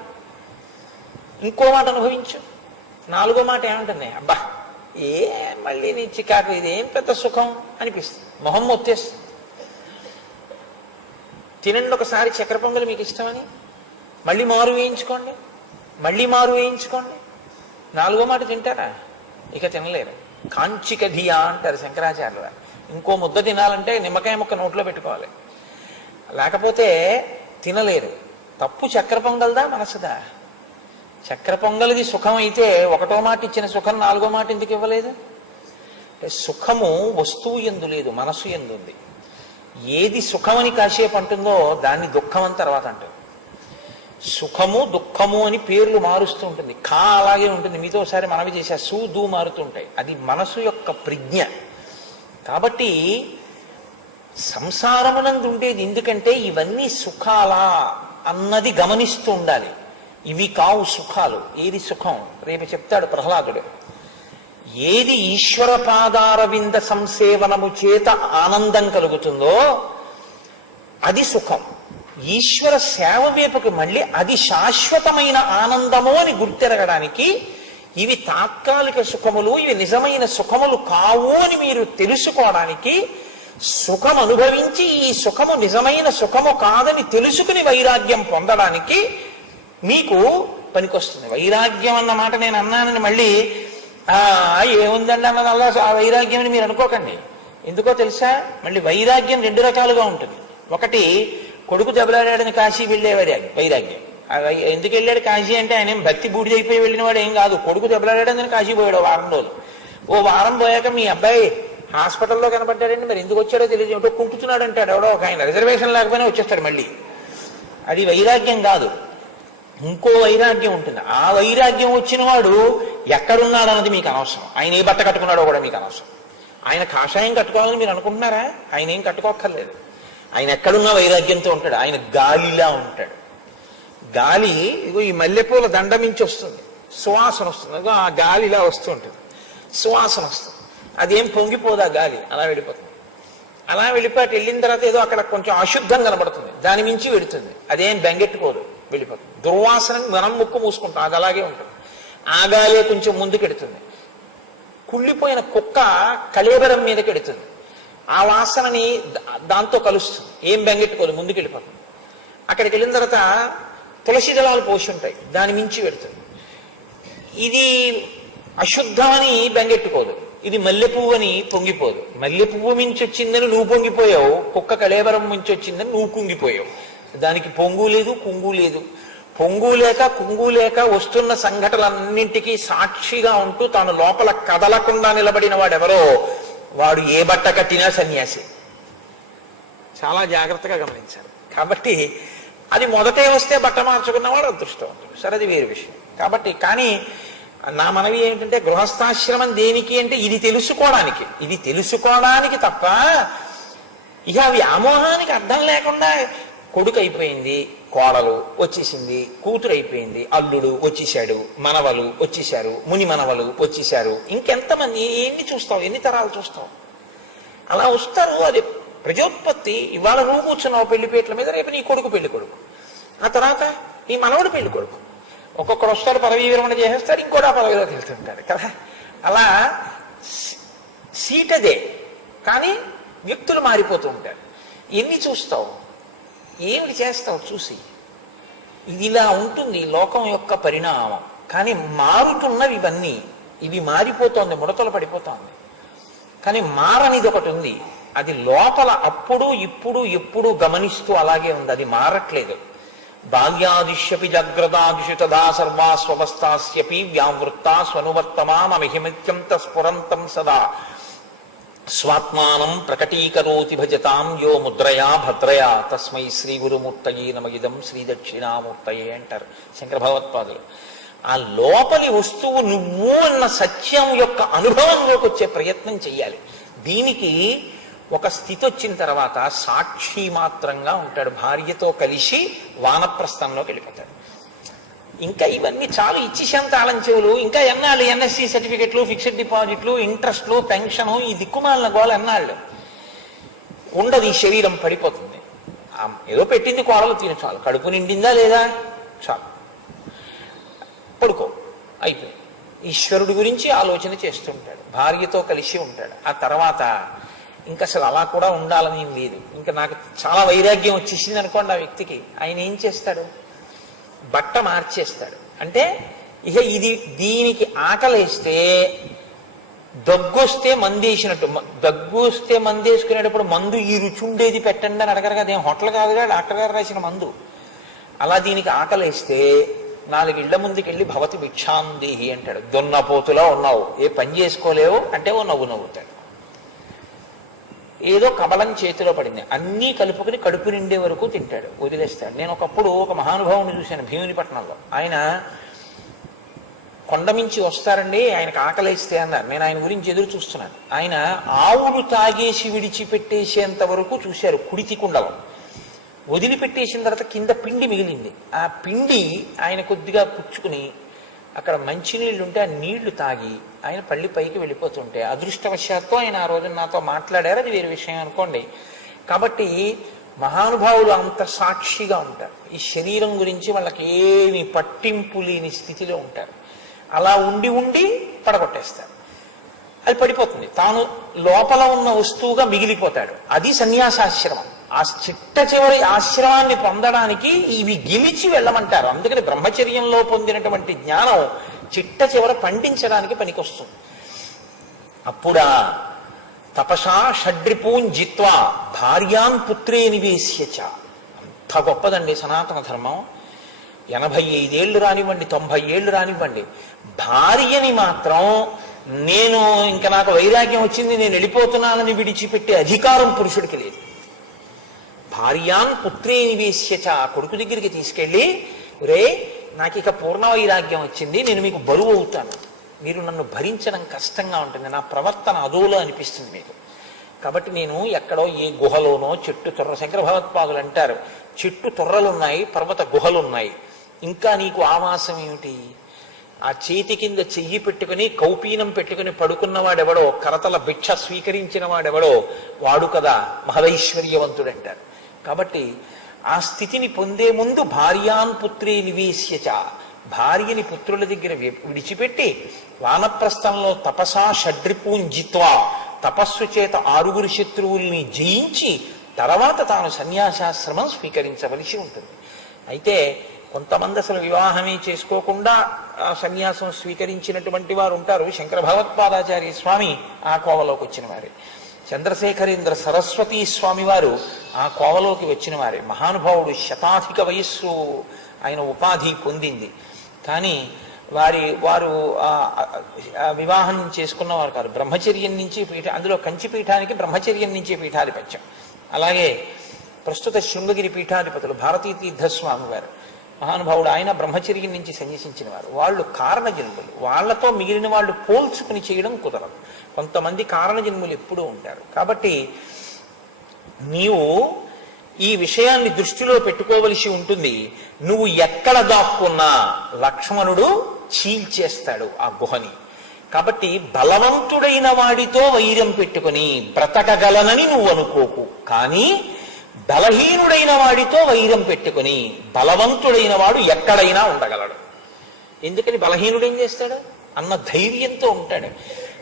అనుభవించు. నాలుగో మాట ఏమంటుంది? అబ్బా ఏ మళ్ళీ నీ చికాకు, ఇదేం పెద్ద సుఖం అనిపిస్తుంది, మొహం మొత్తేస్తుంది. తినండి ఒకసారి చక్కెర పొంగలు మీకు ఇష్టమని, మళ్ళీ మారు వేయించుకోండి, మళ్ళీ మారు వేయించుకోండి, నాలుగో మాట తింటారా? ఇక తినలేరు. కాంచిక ధియా అంటారు శంకరాచార్యులు వారు. ఇంకో ముద్ద తినాలంటే నిమ్మకాయ ముక్క నోట్లో పెట్టుకోవాలి, లేకపోతే తినలేరు. తప్పు చక్కెర పొంగల్దా మనసుదా? చక్కెర పొంగలిది సుఖం అయితే ఒకటో మాట ఇచ్చిన సుఖం నాలుగో మాట ఎందుకు ఇవ్వలేదు? సుఖము వస్తువు ఎందు లేదు, మనసు ఎందు ఉంది. ఏది సుఖమని కాసేపు అంటుందో దాన్ని దుఃఖం అని తర్వాత అంటుంది. సుఖము దుఃఖము అని పేర్లు మారుస్తూ ఉంటుంది. కా అలాగే ఉంటుంది. మీతో ఒకసారి మనవి చేసా, సు దూ మారుతుంటాయి. అది మనసు యొక్క ప్రజ్ఞ. కాబట్టి సంసారమునందు ఉండేది ఎందుకంటే ఇవన్నీ సుఖాలా అన్నది గమనిస్తూ ఉండాలి. ఇవి కావు సుఖాలు. ఏది సుఖం? రేపు చెప్తాడు ప్రహ్లాదుడు. ఏది ఈశ్వర పాదారవింద సంసేవనము చేత ఆనందం కలుగుతుందో అది సుఖం. ఈశ్వర సేవ వైపుకి మళ్ళీ అది శాశ్వతమైన ఆనందము అని గుర్తెరగడానికి ఇవి తాత్కాలిక సుఖములు, ఇవి నిజమైన సుఖములు కావు అని మీరు తెలుసుకోవడానికి, సుఖం అనుభవించి ఈ సుఖము నిజమైన సుఖము కాదని తెలుసుకుని వైరాగ్యం పొందడానికి మీకు పనికొస్తుంది. వైరాగ్యం అన్న మాట నేను అన్నానని మళ్ళీ ఏముందండి అన్నదల్లా ఆ వైరాగ్యం అని మీరు అనుకోకండి. ఎందుకో తెలుసా? మళ్ళీ వైరాగ్యం రెండు రకాలుగా ఉంటుంది. ఒకటి కొడుకు దెబ్బలాడాడని కాశీ వెళ్ళే వైరాగ్యం. ఎందుకు వెళ్ళాడు కాశీ అంటే ఆయన భక్తి బూడిదైపోయి వెళ్ళిన వాడు ఏం కాదు. కొడుకు దెబ్బలాడాడని కాశీ పోయాడు వారం రోజులు. ఓ వారం పోయాక మీ అబ్బాయి హాస్పిటల్లో కనపడ్డాడండి, మరి ఎందుకు వచ్చాడో తెలియదు, ఏమిటో కుంటున్నాడు అంటాడు ఎవడో ఒక ఆయన. రిజర్వేషన్ లేకపోయినా వచ్చేస్తాడు మళ్ళీ. అది వైరాగ్యం కాదు, ఇంకో వైరాగ్యం ఉంటుంది. ఆ వైరాగ్యం వచ్చిన వాడు ఎక్కడున్నాడు అన్నది మీకు అనవసరం, ఆయన ఏ బట్ట కట్టుకున్నాడో కూడా మీకు అనవసరం. ఆయన కాషాయం కట్టుకోవాలని మీరు అనుకుంటున్నారా? ఆయన ఏం కట్టుకోక్కర్లేదు. ఆయన ఎక్కడున్నా వైరాగ్యంతో ఉంటాడు. ఆయన గాలిలా ఉంటాడు. గాలి ఇగో ఈ మల్లెపూల దండ మించి వస్తుంది, సువాసన వస్తుంది. ఇగో ఆ గాలి ఇలా వస్తూ ఉంటుంది, సువాసన వస్తుంది. అదేం పొంగిపోదా గాలి, అలా వెళ్ళిపోతుంది. అలా వెళ్ళిపోయి వెళ్ళిన తర్వాత ఏదో అక్కడ కొంచెం అశుద్ధం కనబడుతుంది, దాని మించి వెళుతుంది. అదేం బెంగెట్టుకోదు, వెళ్ళిపోతుంది. దుర్వాసన మనం ముక్కు మూసుకుంటాం, అది అలాగే ఉంటుంది. ఆ గాలే కొంచెం ముందుకెడుతుంది. కుళ్ళిపోయిన కుక్క కళేబరం మీదకి ఎడుతుంది, ఆ వాసనని దాంతో కలుస్తుంది, ఏం బెంగెట్టుకోదు, ముందుకు వెళ్ళిపోతుంది. అక్కడికి వెళ్ళిన తర్వాత తులసి దళాలు పోసి ఉంటాయి, దాని మించి పెడుతుంది. ఇది అశుద్ధమని బెంగెట్టుకోదు, ఇది మల్లెపువ్వు అని పొంగిపోదు. మల్లెపువ్వు మించి వచ్చిందని నువ్వు పొంగిపోయావు, కుక్క కళేబరం మించి వచ్చిందని నువ్వు కుంగిపోయావు. దానికి పొంగు లేదు, కుంగు లేదు. పొంగు లేక కుంగు లేక వస్తున్న సంఘటనలన్నింటికీ సాక్షిగా ఉంటూ తాను లోపల కదలకుండా నిలబడిన వాడెవరో వాడు ఏ బట్ట కట్టినా సన్యాసి. చాలా జాగ్రత్తగా గమనించాలి. కాబట్టి అది మొదటే వస్తే బట్ట మార్చుకున్నవాడు అదృష్టవంతుడు. సరే, అది వేరే విషయం. కాబట్టి కానీ నా మనవి ఏంటంటే, గృహస్థాశ్రమం దేనికి అంటే ఇది తెలుసుకోవడానికి, ఇది తెలుసుకోవడానికి తప్ప ఇక వ్యామోహానికి అర్థం లేకుండా కొడుకు అయిపోయింది, కోడలు వచ్చేసింది, కూతురు అయిపోయింది, అల్లుడు వచ్చేసాడు, మనవలు వచ్చేసారు, ముని మనవలు వచ్చేసారు, ఇంకెంతమంది, ఎన్ని చూస్తావు, ఎన్ని తరాలు చూస్తావు? అలా వస్తారు. అది ప్రజోత్పత్తి. ఇవాళ నువ్వు కూర్చున్నావు పెళ్లిపేటల మీద, రేపు నీ కొడుకు పెళ్లి కొడుకు, ఆ తర్వాత నీ మనవడు పెళ్లి కొడుకు. ఒక్కొక్కడు వస్తాడు, పదవీ విరమణ చేసేస్తాడు, ఇంకోటి ఆ పదవిలోకి వెళ్తుంటాడు కదా. అలా సీటదే, కానీ వ్యక్తులు మారిపోతూ ఉంటారు. ఎన్ని చూస్తావు, ఏమిటి చేస్తావు చూసి? ఇది ఇలా ఉంటుంది లోకం యొక్క పరిణామం. కానీ మారుతున్నవి ఇవన్నీ, ఇవి మారిపోతోంది, ముడతలు పడిపోతోంది. కానీ మారనిది ఒకటి ఉంది, అది లోపల అప్పుడు ఇప్పుడు ఎప్పుడు గమనిస్తూ అలాగే ఉంది, అది మారట్లేదు. బాల్యాదిష్యపి జాగ్రత్తాదిషు తదా సర్వాస్వస్థాస్యపి వ్యావృత్తా స్వనువర్తమానమిహిమిత్యం తస్ఫురంతం సదా స్వాత్మానం ప్రకటీకరోతి భజతాం యో ముద్రయా భద్రయా తస్మై శ్రీ గురుమూర్తయే నమగిదం శ్రీ దక్షిణామూర్తయే అంటారు శంకర భగవత్పాదులు. ఆ లోపలి వస్తువు నువ్వు అన్న సత్యం యొక్క అనుభవంలోకి వచ్చే ప్రయత్నం చెయ్యాలి. దీనికి ఒక స్థితి వచ్చిన తర్వాత సాక్షి మాత్రంగా ఉంటాడు. భార్యతో కలిసి వానప్రస్థంలోకి వెళ్ళిపోతాడు. ఇంకా ఇవన్నీ చాలు, ఇచ్చేసాం తాళం చెవులు, ఇంకా ఎన్నాళ్ళు ఎన్ఎస్సి సర్టిఫికెట్లు, ఫిక్స్డ్ డిపాజిట్లు, ఇంట్రెస్ట్లు, పెన్షను, ఈ దిక్కుమాలిన గోళ ఎన్నాళ్ళు ఉండదు. ఈ శరీరం పడిపోతుంది. ఏదో పెట్టింది కోడలు తిని చాలు, కడుపు నిండిందా లేదా చాలు, పడుకో, అయిపోయింది. ఈశ్వరుడి గురించి ఆలోచన చేస్తుంటాడు, భార్యతో కలిసి ఉంటాడు. ఆ తర్వాత ఇంకా అసలు అలా కూడా ఉండాలని లేదు. ఇంకా నాకు చాలా వైరాగ్యం వచ్చేసింది అనుకోండి ఆ వ్యక్తికి, ఆయన ఏం చేస్తాడు? బట్ట మార్చేస్తాడు. అంటే ఇక ఇది దీనికి ఆకలేస్తే దగ్గొస్తే మందేసినట్టు, దగ్గు వస్తే మందేసుకునేటప్పుడు మందు ఈ రుచి ఉండేది పెట్టండి అని అడగరు కదా, ఏం హోటల్ కాదుగా, డాక్టర్ గారు రాసిన మందు. అలా దీనికి ఆకలేస్తే 4 ఇళ్ల ముందుకెళ్ళి భవతి భిక్షాందేహి అంటాడు. దున్నపోతులా ఉన్నావు, ఏ పని చేసుకోలేవు అంటే ఓ నవ్వు నవ్వుతాడు. ఏదో కబలం చేతిలో పడింది, అన్నీ కలుపుకుని కడుపు నిండే వరకు తింటాడు, వదిలేస్తాడు. నేను ఒకప్పుడు ఒక మహానుభావుని చూశాను భీమునిపట్నంలో. ఆయన కొండమించి వస్తారండి, ఆయనకు ఆకలేస్తే అన్నారు. నేను ఆయన గురించి ఎదురు చూస్తున్నాను. ఆయన ఆవులు తాగేసి విడిచిపెట్టేసేంత వరకు చూశారు కుడితి కుండలో. వదిలిపెట్టేసిన తర్వాత కింద పిండి మిగిలింది. ఆ పిండి ఆయన కొద్దిగా పుచ్చుకుని అక్కడ మంచినీళ్ళు ఉంటే ఆ నీళ్లు తాగి ఆయన పళ్ళి పైకి వెళ్ళిపోతుంటే అదృష్టవశాత్తు ఆయన ఆ రోజు నాతో మాట్లాడారు, అది వేరే విషయం అనుకోండి. కాబట్టి మహానుభావులు అంత సాక్షిగా ఉంటారు. ఈ శరీరం గురించి వాళ్ళకి ఏమి పట్టింపు లేని స్థితిలో ఉంటారు. అలా ఉండి ఉండి పడగొట్టేస్తారు, అది పడిపోతుంది. తాను లోపల ఉన్న వస్తువుగా మిగిలిపోతాడు. అది సన్యాసాశ్రమం. ఆ చిట్ట చివరి ఆశ్రమాన్ని పొందడానికి ఇవి గెలిచి వెళ్ళమంటారు. అందుకని బ్రహ్మచర్యంలో పొందినటువంటి జ్ఞానం చిట్ట చివర పండించడానికి పనికొస్తుంది. అప్పుడా తపసా షడ్రిపూన్ జిత్వా భార్యాన్ పుత్రే నివేశ్యచ. అంత గొప్పదండి సనాతన ధర్మం. 85 ఏళ్ళు రానివ్వండి, 90 ఏళ్ళు రానివ్వండి, భార్యని మాత్రం నేను ఇంకా నాకు వైరాగ్యం వచ్చింది, నేను వెళ్ళిపోతున్నానని విడిచిపెట్టే అధికారం పురుషుడికి లేదు. భార్యాన్ పుత్రే నివేశ్యచ, కొడుకు దగ్గరికి తీసుకెళ్ళి, ఒరే నాకు ఇక పూర్ణ వైరాగ్యం వచ్చింది, నేను మీకు బరువు అవుతాను, మీరు నన్ను భరించడం కష్టంగా ఉంటుంది, నా ప్రవర్తన అదోలో అనిపిస్తుంది మీకు. కాబట్టి నేను ఎక్కడో ఏ గుహలోనో చెట్టు తొర్ర, శంకర భగవత్పాదులు అంటారు, చెట్టు తొర్రలున్నాయి, పర్వత గుహలున్నాయి, ఇంకా నీకు ఆవాసం ఏమిటి? ఆ చేతి కింద చెయ్యి పెట్టుకుని కౌపీనం పెట్టుకుని పడుకున్నవాడెవడో, కరతల భిక్ష స్వీకరించిన వాడెవడో వాడు కదా మహదైశ్వర్యవంతుడంటారు. కాబట్టి ఆ స్థితిని పొందే ముందు భార్యాన్ పుత్రే నివేశ్యచ, భార్యని పుత్రుల దగ్గర విడిచిపెట్టి వానప్రస్థంలో తపసా షడ్రిపూంజిత్వా, తపస్సు చేత 6 శత్రువుల్ని జయించి తర్వాత తాను సన్యాసాశ్రమం స్వీకరించవలసి ఉంటుంది. అయితే కొంతమంది అసలు వివాహమే చేసుకోకుండా సన్యాసం స్వీకరించినటువంటి వారు ఉంటారు. శంకర భగవత్పాదాచార్య స్వామి ఆ కోవలోకి వచ్చిన వారే, చంద్రశేఖరేంద్ర సరస్వతీ స్వామి వారు ఆ కోవలోకి వచ్చిన వారే. మహానుభావుడు, శతాధిక వయస్సు ఆయన ఉపాధి పొందింది, కానీ వారు వివాహం చేసుకున్నవారు కాదు. బ్రహ్మచర్యం నుంచి అందులో కంచి పీఠానికి బ్రహ్మచర్యం నుంచి పీఠాధిపత్యం. అలాగే ప్రస్తుత శృంగగిరి పీఠాధిపతులు భారతీ తీర్థస్వామి వారు మహానుభావుడు, ఆయన బ్రహ్మచర్యం నుంచి సన్యసించిన వారు. వాళ్ళు కారణజన్ములు, వాళ్లతో మిగిలిన వాళ్ళు పోల్చుకుని చేయడం కుదరదు. కొంతమంది కారణజన్ములు ఎప్పుడూ ఉంటారు. కాబట్టి నీవు ఈ విషయాన్ని దృష్టిలో పెట్టుకోవలసి ఉంటుంది. నువ్వు ఎక్కడ దాక్కున్నా లక్ష్మణుడు చీల్చేస్తాడు ఆ గుహని. కాబట్టి బలవంతుడైన వాడితో వైరం పెట్టుకుని బ్రతకగలనని నువ్వు అనుకోకు, కానీ బలహీనుడైన వాడితో వైరం పెట్టుకుని బలవంతుడైన వాడు ఎక్కడైనా ఉండగలడు. ఎందుకని బలహీనుడు ఏం చేస్తాడు అన్న ధైర్యంతో ఉంటాడు.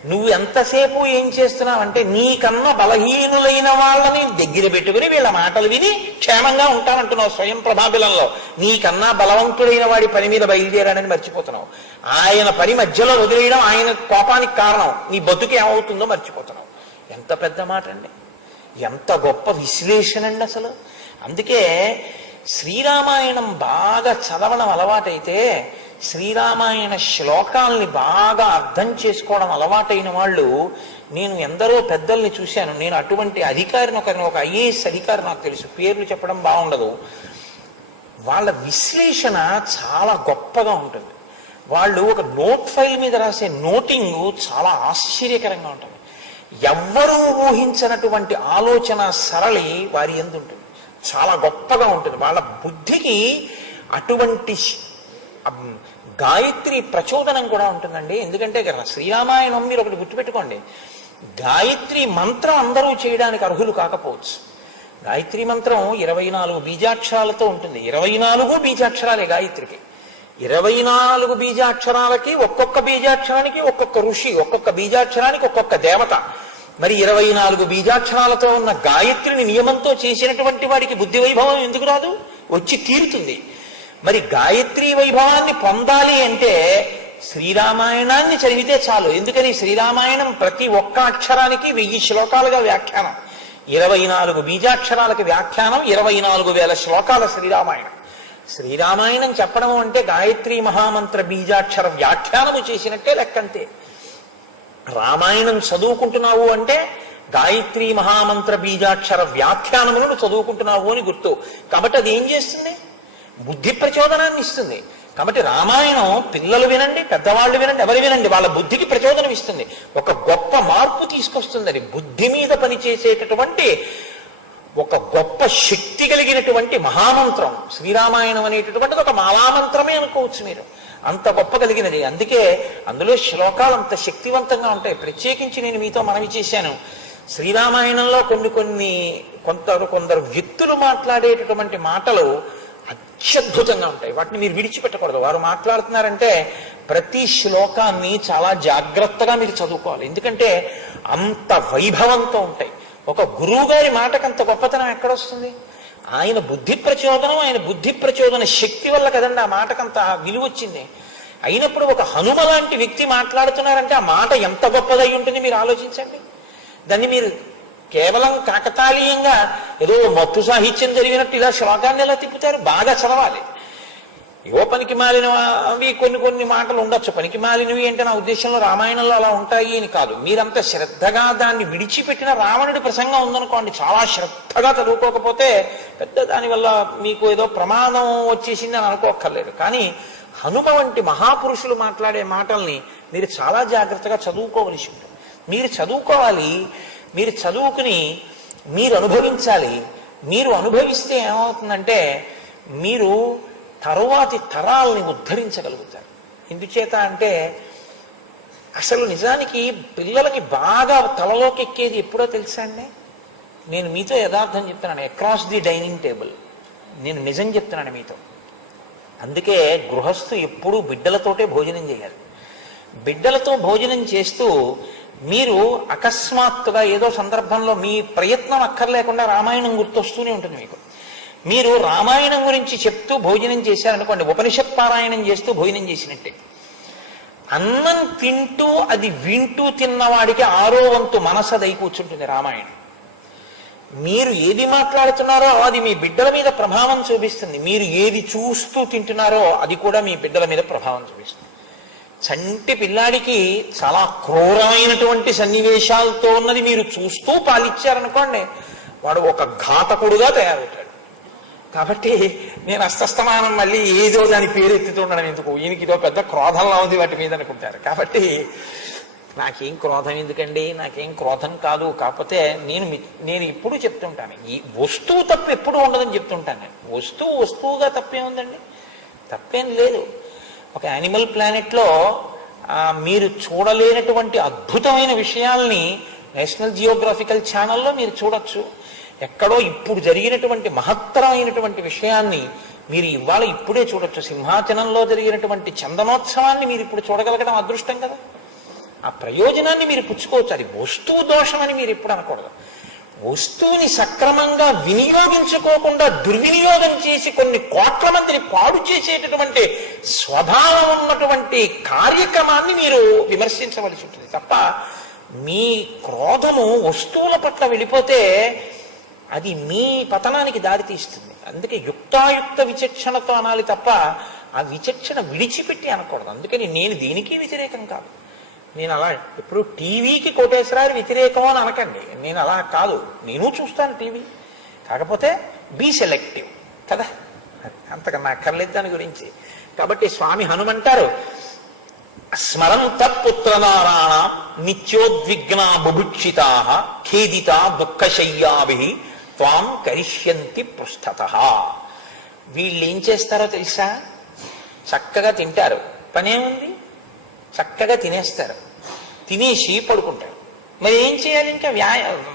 నువ్వు ఎంతసేపు ఏం చేస్తున్నావంటే నీకన్నా బలహీనులైన వాళ్ళని దగ్గర పెట్టుకుని వీళ్ళ మాటలు విని క్షేమంగా ఉంటానంటున్నావు. స్వయం ప్రభాబిలంలో నీకన్నా బలవంతుడైన వాడి పని మీద బయలుదేరాడని మర్చిపోతున్నావు. ఆయన పని మధ్యలో వదిలేయడం ఆయన కోపానికి కారణం, నీ బతుకు ఏమవుతుందో మర్చిపోతున్నావు. ఎంత పెద్ద మాట అండి, ఎంత గొప్ప విశ్లేషణ అండి అసలు. అందుకే శ్రీరామాయణం బాగా చదవడం అలవాటైతే, శ్రీరామాయణ శ్లోకాల్ని బాగా అర్థం చేసుకోవడం అలవాటైన వాళ్ళు, నేను ఎందరో పెద్దల్ని చూశాను. నేను అటువంటి అధికారిని ఒక ఐఏఎస్ అధికారి నాకు తెలుసు, పేర్లు చెప్పడం బాగుండదు. వాళ్ళ విశ్లేషణ చాలా గొప్పగా ఉంటుంది. వాళ్ళు ఒక నోట్ ఫైల్ మీద రాసే నోటింగ్ చాలా ఆశ్చర్యకరంగా ఉంటుంది. ఎవ్వరూ ఊహించినటువంటి ఆలోచన సరళి వారి యందు ఉంటుంది, చాలా గొప్పగా ఉంటుంది. వాళ్ళ బుద్ధికి అటువంటి గాయత్రి ప్రచోదనం కూడా ఉంటుందండి. ఎందుకంటే శ్రీరామాయణం మీరు ఒకటి గుర్తుపెట్టుకోండి, గాయత్రి మంత్రం అందరూ చేయడానికి అర్హులు కాకపోవచ్చు. గాయత్రి మంత్రం 24 బీజాక్షరాలతో ఉంటుంది. 24 బీజాక్షరాలే గాయత్రికి. 24 బీజాక్షరాలకి ఒక్కొక్క బీజాక్షరానికి ఒక్కొక్క ఋషి, ఒక్కొక్క బీజాక్షరానికి ఒక్కొక్క దేవత. మరి 24 బీజాక్షరాలతో ఉన్న గాయత్రిని నియమంతో చేసినటువంటి వాడికి బుద్ధి వైభవం ఎందుకు రాదు? వచ్చి తీరుతుంది. మరి గాయత్రి వైభవాన్ని పొందాలి అంటే శ్రీరామాయణాన్ని చదివితే చాలు. ఎందుకని శ్రీరామాయణం ప్రతి ఒక్క అక్షరానికి 1000 శ్లోకాలుగా వ్యాఖ్యానం, 24 బీజాక్షరాలకి వ్యాఖ్యానం, 24,000 శ్లోకాల శ్రీరామాయణం. శ్రీరామాయణం చెప్పడం అంటే గాయత్రి మహామంత్ర బీజాక్షర వ్యాఖ్యానము చేసినట్టే లెక్కంతే. రామాయణం చదువుకుంటున్నావు అంటే గాయత్రి మహామంత్ర బీజాక్షర వ్యాఖ్యానములను చదువుకుంటున్నావు అని గుర్తు. కాబట్టి అది ఏం చేస్తుంది? బుద్ధి ప్రచోదనాన్ని ఇస్తుంది. కాబట్టి రామాయణం పిల్లలు వినండి, పెద్దవాళ్ళు వినండి, ఎవరు వినండి, వాళ్ళ బుద్ధికి ప్రచోదనం ఇస్తుంది, ఒక గొప్ప మార్పు తీసుకొస్తుంది. అది బుద్ధి మీద పనిచేసేటటువంటి ఒక గొప్ప శక్తి కలిగినటువంటి మహామంత్రం శ్రీరామాయణం అనేటటువంటిది. ఒక మాలామంత్రమే అనుకోవచ్చు మీరు, అంత గొప్ప కలిగినది. అందుకే అందులో శ్లోకాలు అంత శక్తివంతంగా ఉంటాయి. ప్రత్యేకించి నేను మీతో మనవి చేశాను, శ్రీరామాయణంలో కొందరు వ్యక్తులు మాట్లాడేటటువంటి మాటలు అత్యద్భుతంగా ఉంటాయి. వాటిని మీరు విడిచిపెట్టకూడదు. వారు మాట్లాడుతున్నారంటే ప్రతి శ్లోకాన్ని చాలా జాగ్రత్తగా మీరు చదువుకోవాలి. ఎందుకంటే అంత వైభవంతో ఉంటాయి. ఒక గురువు గారి మాటకు అంత గొప్పతనం ఎక్కడొస్తుంది? ఆయన బుద్ధి ప్రచోదన శక్తి వల్ల కదండి ఆ మాటకంత విలువ వచ్చింది. అయినప్పుడు ఒక హనుమ లాంటి వ్యక్తి మాట్లాడుతున్నారంటే ఆ మాట ఎంత గొప్పదై ఉంటుంది మీరు ఆలోచించండి. దాన్ని మీరు కేవలం కాకతాళీయంగా ఏదో మత్తు సాహిత్యం జరిగినట్టు ఇలా శ్లోకాన్ని ఎలా తిప్పుతారు? బాగా చదవాలి. ఏవో పనికి మాలినవి కొన్ని మాటలు ఉండొచ్చు. పనికి మాలినవి అంటే నా ఉద్దేశంలో రామాయణంలో అలా ఉంటాయి అని కాదు. మీరంత శ్రద్ధగా దాన్ని విడిచిపెట్టిన రావణుడి ప్రసంగం ఉందనుకోండి, చాలా శ్రద్ధగా చదువుకోకపోతే పెద్ద దానివల్ల మీకు ఏదో ప్రమాదం వచ్చేసింది అని అనుకోక్కర్లేదు. కానీ హనుమ వంటి మహాపురుషులు మాట్లాడే మాటల్ని మీరు చాలా జాగ్రత్తగా చదువుకోవలసి ఉంటుంది. మీరు చదువుకోవాలి, మీరు చదువుకుని మీరు అనుభవించాలి. మీరు అనుభవిస్తే ఏమవుతుందంటే మీరు తరువాతి తరాలని ఉద్ధరించగలుగుతారు. ఎందుచేత అంటే అసలు నిజానికి పిల్లలకి బాగా తలలోకి ఎక్కేది ఎప్పుడో తెలుసా అండి? నేను మీతో యథార్థం చెప్తున్నాను, అక్రాస్ ది డైనింగ్ టేబుల్ నేను నిజం చెప్తున్నాను మీతో. అందుకే గృహస్థు ఎప్పుడూ బిడ్డలతోటే భోజనం చేయాలి. బిడ్డలతో భోజనం చేస్తూ మీరు అకస్మాత్తుగా ఏదో సందర్భంలో మీ ప్రయత్నం అక్కర్లేకుండా రామాయణం గుర్తొస్తూనే ఉంటుంది మీకు. మీరు రామాయణం గురించి చెప్తూ భోజనం చేశారనుకోండి, ఉపనిషత్ పారాయణం చేస్తూ భోజనం చేసినట్టే. అన్నం తింటూ అది వింటూ తిన్నవాడికి 6వ వంతు మనసదై కూర్చుంటుంది రామాయణం. మీరు ఏది మాట్లాడుతున్నారో అది మీ బిడ్డల మీద ప్రభావం చూపిస్తుంది. మీరు ఏది చూస్తూ తింటున్నారో అది కూడా మీ బిడ్డల మీద ప్రభావం చూపిస్తుంది. చంటి పిల్లాడికి చాలా క్రూరమైనటువంటి సన్నివేశాలతో ఉన్నది మీరు చూస్తూ పాలిచ్చారనుకోండి, వాడు ఒక ఘాతకుడుగా తయారవుతాడు. కాబట్టి నేను అస్తస్తమానం మళ్ళీ ఏదో దాని పేరు ఎత్తుతుండడం ఎందుకు, ఈయనకి ఇదో పెద్ద క్రోధంలా ఉంది వాటి మీద అనుకుంటారు. కాబట్టి నాకేం క్రోధం ఎందుకండి, నాకేం క్రోధం కాదు. కాకపోతే నేను ఎప్పుడు చెప్తుంటాను, ఈ వస్తువు తప్పు ఎప్పుడు ఉండదని చెప్తుంటాను. వస్తువుగా తప్పే ఉందండి, తప్పేం లేదు. ఒక యానిమల్ ప్లానెట్లో మీరు చూడలేనటువంటి అద్భుతమైన విషయాల్ని నేషనల్ జియోగ్రఫికల్ ఛానల్లో మీరు చూడొచ్చు. ఎక్కడో ఇప్పుడు జరిగినటువంటి మహత్తరమైనటువంటి విషయాన్ని మీరు ఇవాళ ఇప్పుడే చూడొచ్చు. సింహాచలంలో జరిగినటువంటి చందనోత్సవాన్ని మీరు ఇప్పుడు చూడగలగడం అదృష్టం కదా. ఆ ప్రయోజనాన్ని మీరు పుచ్చుకోవచ్చు. అది వస్తువు దోషమని మీరు ఎప్పుడు అనకూడదు. వస్తువుని సక్రమంగా వినియోగించుకోకుండా దుర్వినియోగం చేసి కొన్ని కోట్ల మందిని పాడు చేసేటటువంటి స్వభావం ఉన్నటువంటి కార్యక్రమాన్ని మీరు విమర్శించవలసి ఉంటుంది తప్ప, మీ క్రోధము వస్తువుల పట్ల వెళ్ళిపోతే అది మీ పతనానికి దారితీస్తుంది. అందుకే యుక్తాయుక్త విచక్షణతో అనాలి తప్ప ఆ విచక్షణ విడిచిపెట్టి అనకూడదు. అందుకని నేను దేనికి వ్యతిరేకం కాదు. నేను అలా ఇప్పుడు టీవీకి కోటేశ్వరారు వ్యతిరేకం అని అనకండి, నేను అలా కాదు. నేను చూస్తాను టీవీ, కాకపోతే బీ సెలెక్టివ్ కదా, అంతకన్నా అక్కర్లేదు దాని గురించి. కాబట్టి స్వామి హనుమంటారు, స్మరంత పుత్రనారాయణ నిత్యోద్విగ్నా బుభుక్షితా ఖేదిత దుఃఖశయ్యాభి త్వాం కరిష్యంతి పృష్ఠతః. వీళ్ళు ఏం చేస్తారో తెలుసా? చక్కగా తింటారు, పనేముంది, చక్కగా తినేస్తారు, తినేసి పడుకుంటారు. మరి ఏం చేయాలి? ఇంకా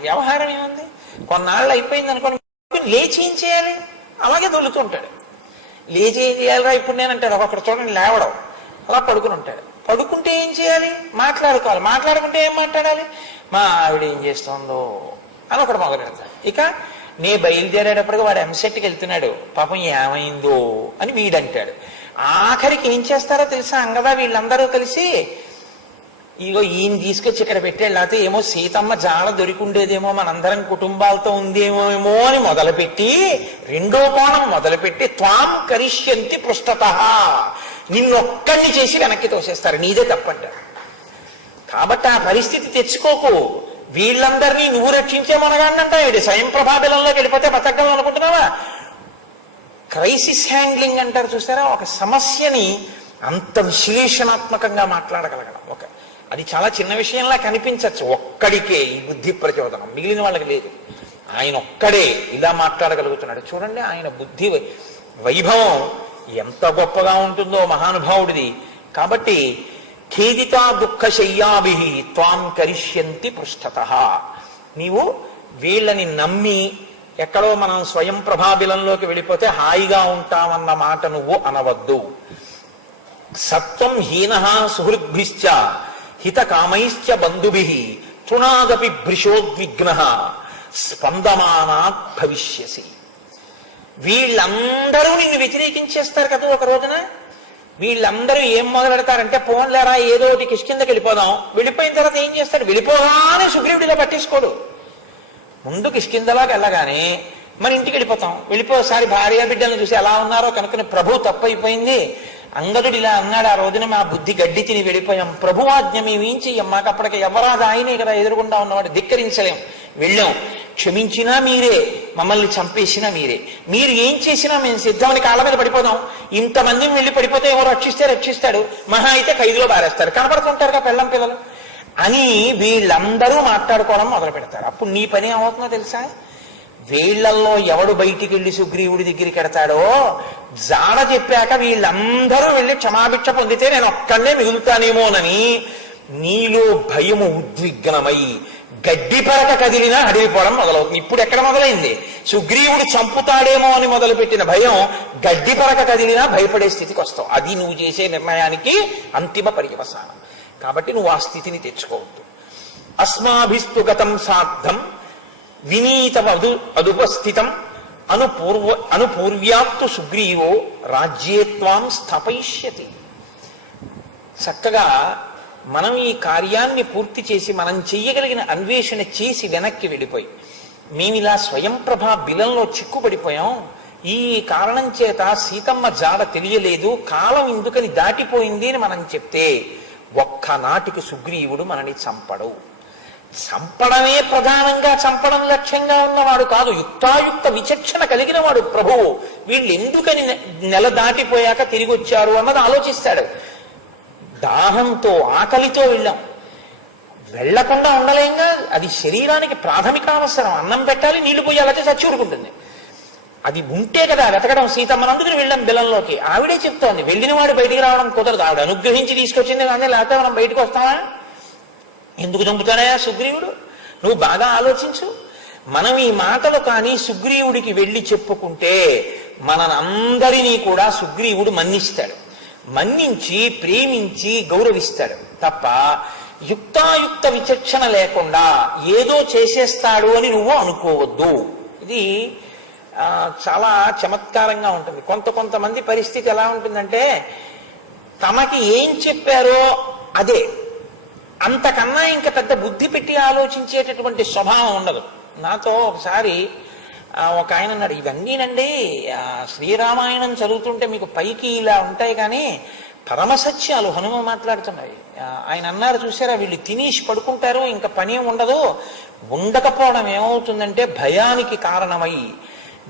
వ్యవహారం ఏముంది? కొన్నాళ్ళు అయిపోయింది అనుకోండి, లేచి ఏం చేయాలి? అలాగే దొల్లుతుంటాడు. లేచి ఏం చేయాలిరా ఇప్పుడు నేను అంటాడు. ఒకటి చూడండి, లేవడం, అలా పడుకుని ఉంటాడు. పడుకుంటే ఏం చేయాలి? మాట్లాడుకోవాలి. మాట్లాడుకుంటే ఏం మాట్లాడాలి? మా ఆవిడ ఏం చేస్తుందో అని ఒకటి మొదలు పెడతాడు. ఇక నే బయలుదేరేటప్పటికి వాడు ఎంసెట్కి వెళ్తున్నాడు, పాపం ఏమైందో అని వీడంటాడు. ఆఖరికి ఏం చేస్తారో తెలుసా? అంగదా వీళ్ళందరూ కలిసి ఇగో ఈయన తీసుకొచ్చి ఇక్కడ పెట్టాడు, లేకపోతే ఏమో సీతమ్మ జాడ దొరికి ఉండేదేమో, మనందరం కుటుంబాలతో ఉందేమో అని మొదలుపెట్టి, రెండో కోణం మొదలుపెట్టి త్వాం కరిష్యంతి పృష్ఠతః, నిన్నొక్కడిని చేసి వెనక్కి తోసేస్తారు, నీదే తప్పంటారు. కాబట్టి ఆ పరిస్థితి తెచ్చుకోకు. వీళ్ళందరినీ నువ్వు రక్షించే మనగాన్నంటావు. ఇది స్వయం ప్రభాబిలంలోకి వెళ్ళిపోతే బతకగలను అనుకుంటున్నావా? క్రైసిస్ హ్యాండ్లింగ్ అంటారు చూసారా, ఒక సమస్యని అంత విశ్లేషణాత్మకంగా మాట్లాడగలగడం. అది చాలా చిన్న విషయంలా కనిపించవచ్చు, ఒక్కడికే ఈ బుద్ధి ప్రచోదనం, మిగిలిన వాళ్ళకి లేదు. ఆయన ఒక్కడే ఇలా మాట్లాడగలుగుతున్నాడు. చూడండి ఆయన బుద్ధి వైభవం ఎంత గొప్పగా ఉంటుందో మహానుభావుడిది. కాబట్టి ఖేదితా దుఃఖశయ్యాభి త్వాం కరిష్యంతి పృష్ఠతః. నీవు వీళ్ళని నమ్మి ఎక్కడో మనం స్వయం ప్రభాబిలంలోకి వెళ్ళిపోతే హాయిగా ఉంటామన్న మాట నువ్వు అనవద్దు. సత్వం హీనః సుహృద్భిశ్చ హిత కామైశ్చ బంధుభిః తృణాదపి భృశోద్విగ్నః స్పందమానాత్ భవిష్యసి. వీళ్ళందరూ నిన్ను వ్యతిరేకించేస్తారు కదా ఒక రోజున. వీళ్ళందరూ ఏం మొదలు పెడతారంటే, పోన్లేరా ఏదో ఒకటి కిష్కిందకి వెళ్ళిపోదాం. వెళ్ళిపోయిన తర్వాత ఏం చేస్తాడు? వెళ్ళిపోగానే సుగ్రీవుడిలో పట్టించుకోడు. ముందు కిష్కిందలాగా వెళ్ళగానే మన ఇంటికి వెళ్ళిపోతాం. వెళ్ళిపోసారి భార్య బిడ్డలను చూసి ఎలా ఉన్నారో కనుక్కుని ప్రభు తప్పైపోయింది, అంగదుడు ఇలా అన్నాడు ఆ రోజున, మా బుద్ధి గడ్డి తిని వెళ్ళిపోయాం, ప్రభు ఆజ్ఞ మేము ఏం చెయ్యం, మాకు అప్పటికి ఎవరాదు ఆయనే కదా ఎదురుగుండా ఉన్నవాడు, ధిక్కరించలేం. వెళ్ళాం, క్షమించినా మీరే, మమ్మల్ని చంపేసినా మీరే, మీరు ఏం చేసినా మేము సిద్ధమని కాళ్ళ మీద పడిపోదాం. ఇంతమందిని వెళ్ళి పడిపోతే ఎవరు రక్షిస్తే రక్షిస్తాడు, మహా అయితే ఖైదులో బారేస్తారు, కనపడుతుంటారుగా పెళ్ళం పిల్లలు అని వీళ్ళందరూ మాట్లాడుకోవడం మొదలు పెడతారు. అప్పుడు నీ పని ఏమవుతుందో తెలుసా? వీళ్లల్లో ఎవడు బయటికి వెళ్ళి సుగ్రీవుడి దగ్గరికి ఎడతాడో జాడ చెప్పాక వీళ్ళందరూ వెళ్ళి క్షమాభిక్ష పొందితే నేను ఒక్కడే మిగులుతానేమోనని నీలో భయము ఉద్విగ్నమై గడ్డి పరక కదిలినా అడిగిపోవడం మొదలవుతుంది. ఇప్పుడు ఎక్కడ మొదలైంది? సుగ్రీవుడు చంపుతాడేమో అని మొదలుపెట్టిన భయం గడ్డి పరక కదిలినా భయపడే స్థితికి వస్తావు. అది నువ్వు చేసే నిర్ణయానికి అంతిమ పర్యవసానం. కాబట్టి నువ్వు ఆ స్థితిని తెచ్చుకోవద్దు. అస్మాభిస్తు గతం సార్థం వినీత అదుపస్థితం అనుపూర్వ్యాత్తు సుగ్రీవో రాజ్యేత్వాం స్థాపయిష్యతి. చక్కగా మనం ఈ కార్యాన్ని పూర్తి చేసి మనం చెయ్యగలిగిన అన్వేషణ చేసి వెనక్కి వెళ్ళిపోయి మేమిలా స్వయం ప్రభా బిలంలో చిక్కుపడిపోయాం, ఈ కారణం చేత సీతమ్మ జాడ తెలియలేదు, కాలం ఎందుకని దాటిపోయింది అని మనం చెప్తే ఒక్కనాటికి సుగ్రీవుడు మనని చంపడు. చంపడమే ప్రధానంగా, చంపడం లక్ష్యంగా ఉన్నవాడు కాదు, యుక్తాయుక్త విచక్షణ కలిగిన వాడు ప్రభువు. వీళ్ళు ఎందుకని నెల దాటిపోయాక తిరిగి వచ్చారు అన్నది ఆలోచిస్తాడు. దాహంతో ఆకలితో వెళ్ళాం, వెళ్లకుండా ఉండలేంగా, అది శరీరానికి ప్రాథమిక అవసరం. అన్నం పెట్టాలి, నీళ్లు పోయాలంటే చచ్చి ఊరుకుంటుంది. అది ఉంటే కదా వెతకడం. సీతమ్మను అందుకుని వెళ్ళాం బిలంలోకి. ఆవిడే చెప్తోంది వెళ్ళిన వాడు బయటికి రావడం కుదరదు, ఆవిడ అనుగ్రహించి తీసుకొచ్చింది కానీ, లేకపోతే మనం బయటకు వస్తామా? ఎందుకు చంపుతానయా సుగ్రీవుడు? నువ్వు బాగా ఆలోచించు. మనం ఈ మాటలు కానీ సుగ్రీవుడికి వెళ్ళి చెప్పుకుంటే మనందరినీ కూడా సుగ్రీవుడు మన్నిస్తాడు, మన్నించి ప్రేమించి గౌరవిస్తాడు తప్ప యుక్తాయుక్త విచక్షణ లేకుండా ఏదో చేసేస్తాడు అని నువ్వు అనుకోవద్దు. ఇది చాలా చమత్కారంగా ఉంటుంది. కొంతమంది పరిస్థితి ఎలా ఉంటుందంటే తమకి ఏం చెప్పారో అదే, అంతకన్నా ఇంకా పెద్ద బుద్ధి పెట్టి ఆలోచించేటటువంటి స్వభావం ఉండదు. నాతో ఒకసారి ఒక ఆయన అన్నాడు, ఇవన్నీనండి శ్రీరామాయణం చదువుతుంటే మీకు పైకి ఇలా ఉంటాయి కానీ పరమసత్యాలు హనుమ మాట్లాడుతున్నాయి. ఆయన అన్నారు, చూసారా వీళ్ళు తినేసి పడుకుంటారు, ఇంకా పని ఉండదు, ఉండకపోవడం ఏమవుతుందంటే భయానికి కారణమై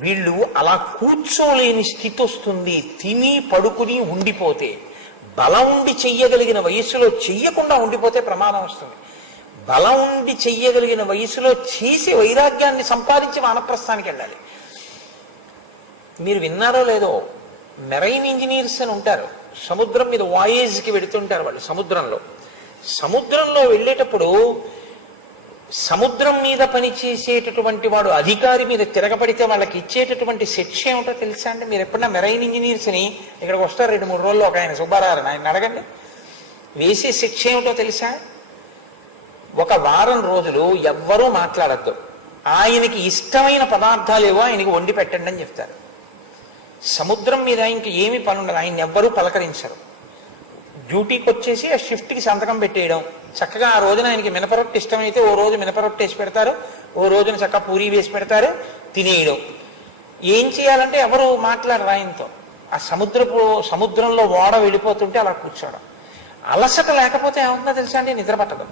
వీళ్ళు అలా కూర్చోలేని స్థితి వస్తుంది. తిని పడుకుని ఉండిపోతే, బలం ఉండి చెయ్యగలిగిన వయసులో చెయ్యకుండా ఉండిపోతే ప్రమాదం వస్తుంది. బలం ఉండి చెయ్యగలిగిన వయసులో చేసి వైరాగ్యాన్ని సంపాదించి వానప్రస్థానికి వెళ్ళాలి. మీరు విన్నారో లేదో, మెరైన్ ఇంజనీర్స్ అని ఉంటారు, సముద్రం మీద వాయేజ్కి వెళుతుంటారు వాళ్ళు. సముద్రంలో వెళ్ళేటప్పుడు సముద్రం మీద పనిచేసేటటువంటి వాడు అధికారి మీద తిరగబడితే వాళ్ళకి ఇచ్చేటటువంటి శిక్ష ఏమిటో తెలుసా అండి? మీరు ఎప్పుడన్నా మెరైన్ ఇంజనీర్స్ని ఇక్కడికి వస్తారు 2-3 రోజుల్లో, ఒక ఆయన సుబ్బారావు ఆయన అడగండి, వేసే శిక్ష ఏమిటో తెలుసా? 1 వారం రోజులు ఎవ్వరూ మాట్లాడద్దు, ఆయనకి ఇష్టమైన పదార్థాలు ఏవో ఆయనకి వండి పెట్టండి అని చెప్తారు. సముద్రం మీద ఇంక ఏమి పని ఉండదు, ఆయన ఎవ్వరూ పలకరించరు. డ్యూటీకి వచ్చేసి ఆ షిఫ్ట్కి సంతకం పెట్టేయడం. చక్కగా ఆ రోజున ఆయనకి మినపరొట్టు ఇష్టమైతే ఓ రోజు మినపరొట్టు వేసి పెడతారు, ఓ రోజున చక్కగా పూరి వేసి పెడతారు, తినేయడం. ఏం చేయాలంటే ఎవరు మాట్లాడరు ఆయనతో. ఆ సముద్రంలో ఓడ వెళ్ళిపోతుంటే అలా కూర్చోవడం. అలసట లేకపోతే ఏమవుతుందో తెలుసా అండి? నిద్ర పట్టదు.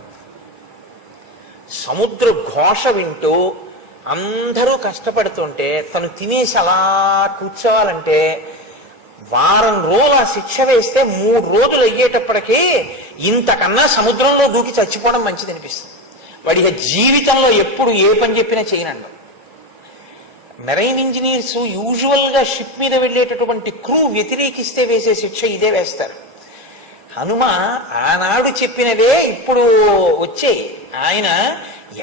సముద్ర ఘోష వింటూ అందరూ కష్టపడుతుంటే తను తినేసి అలా కూర్చోవాలంటే వారం రోజులు ఆ శిక్ష వేస్తే 3 రోజులు అయ్యేటప్పటికీ ఇంతకన్నా సముద్రంలో దూకి చచ్చిపోవడం మంచిది అనిపిస్తుంది. వాడి జీవితంలో ఎప్పుడు ఏ పని చెప్పినా చేయనండు. మెరైన్ ఇంజనీర్స్ యూజువల్గా షిప్ మీద వెళ్ళేటటువంటి క్రూ వ్యతిరేకిస్తే వేసే శిక్ష ఇదే వేస్తారు. హనుమ ఆనాడు చెప్పినవే ఇప్పుడు వచ్చాయి. ఆయన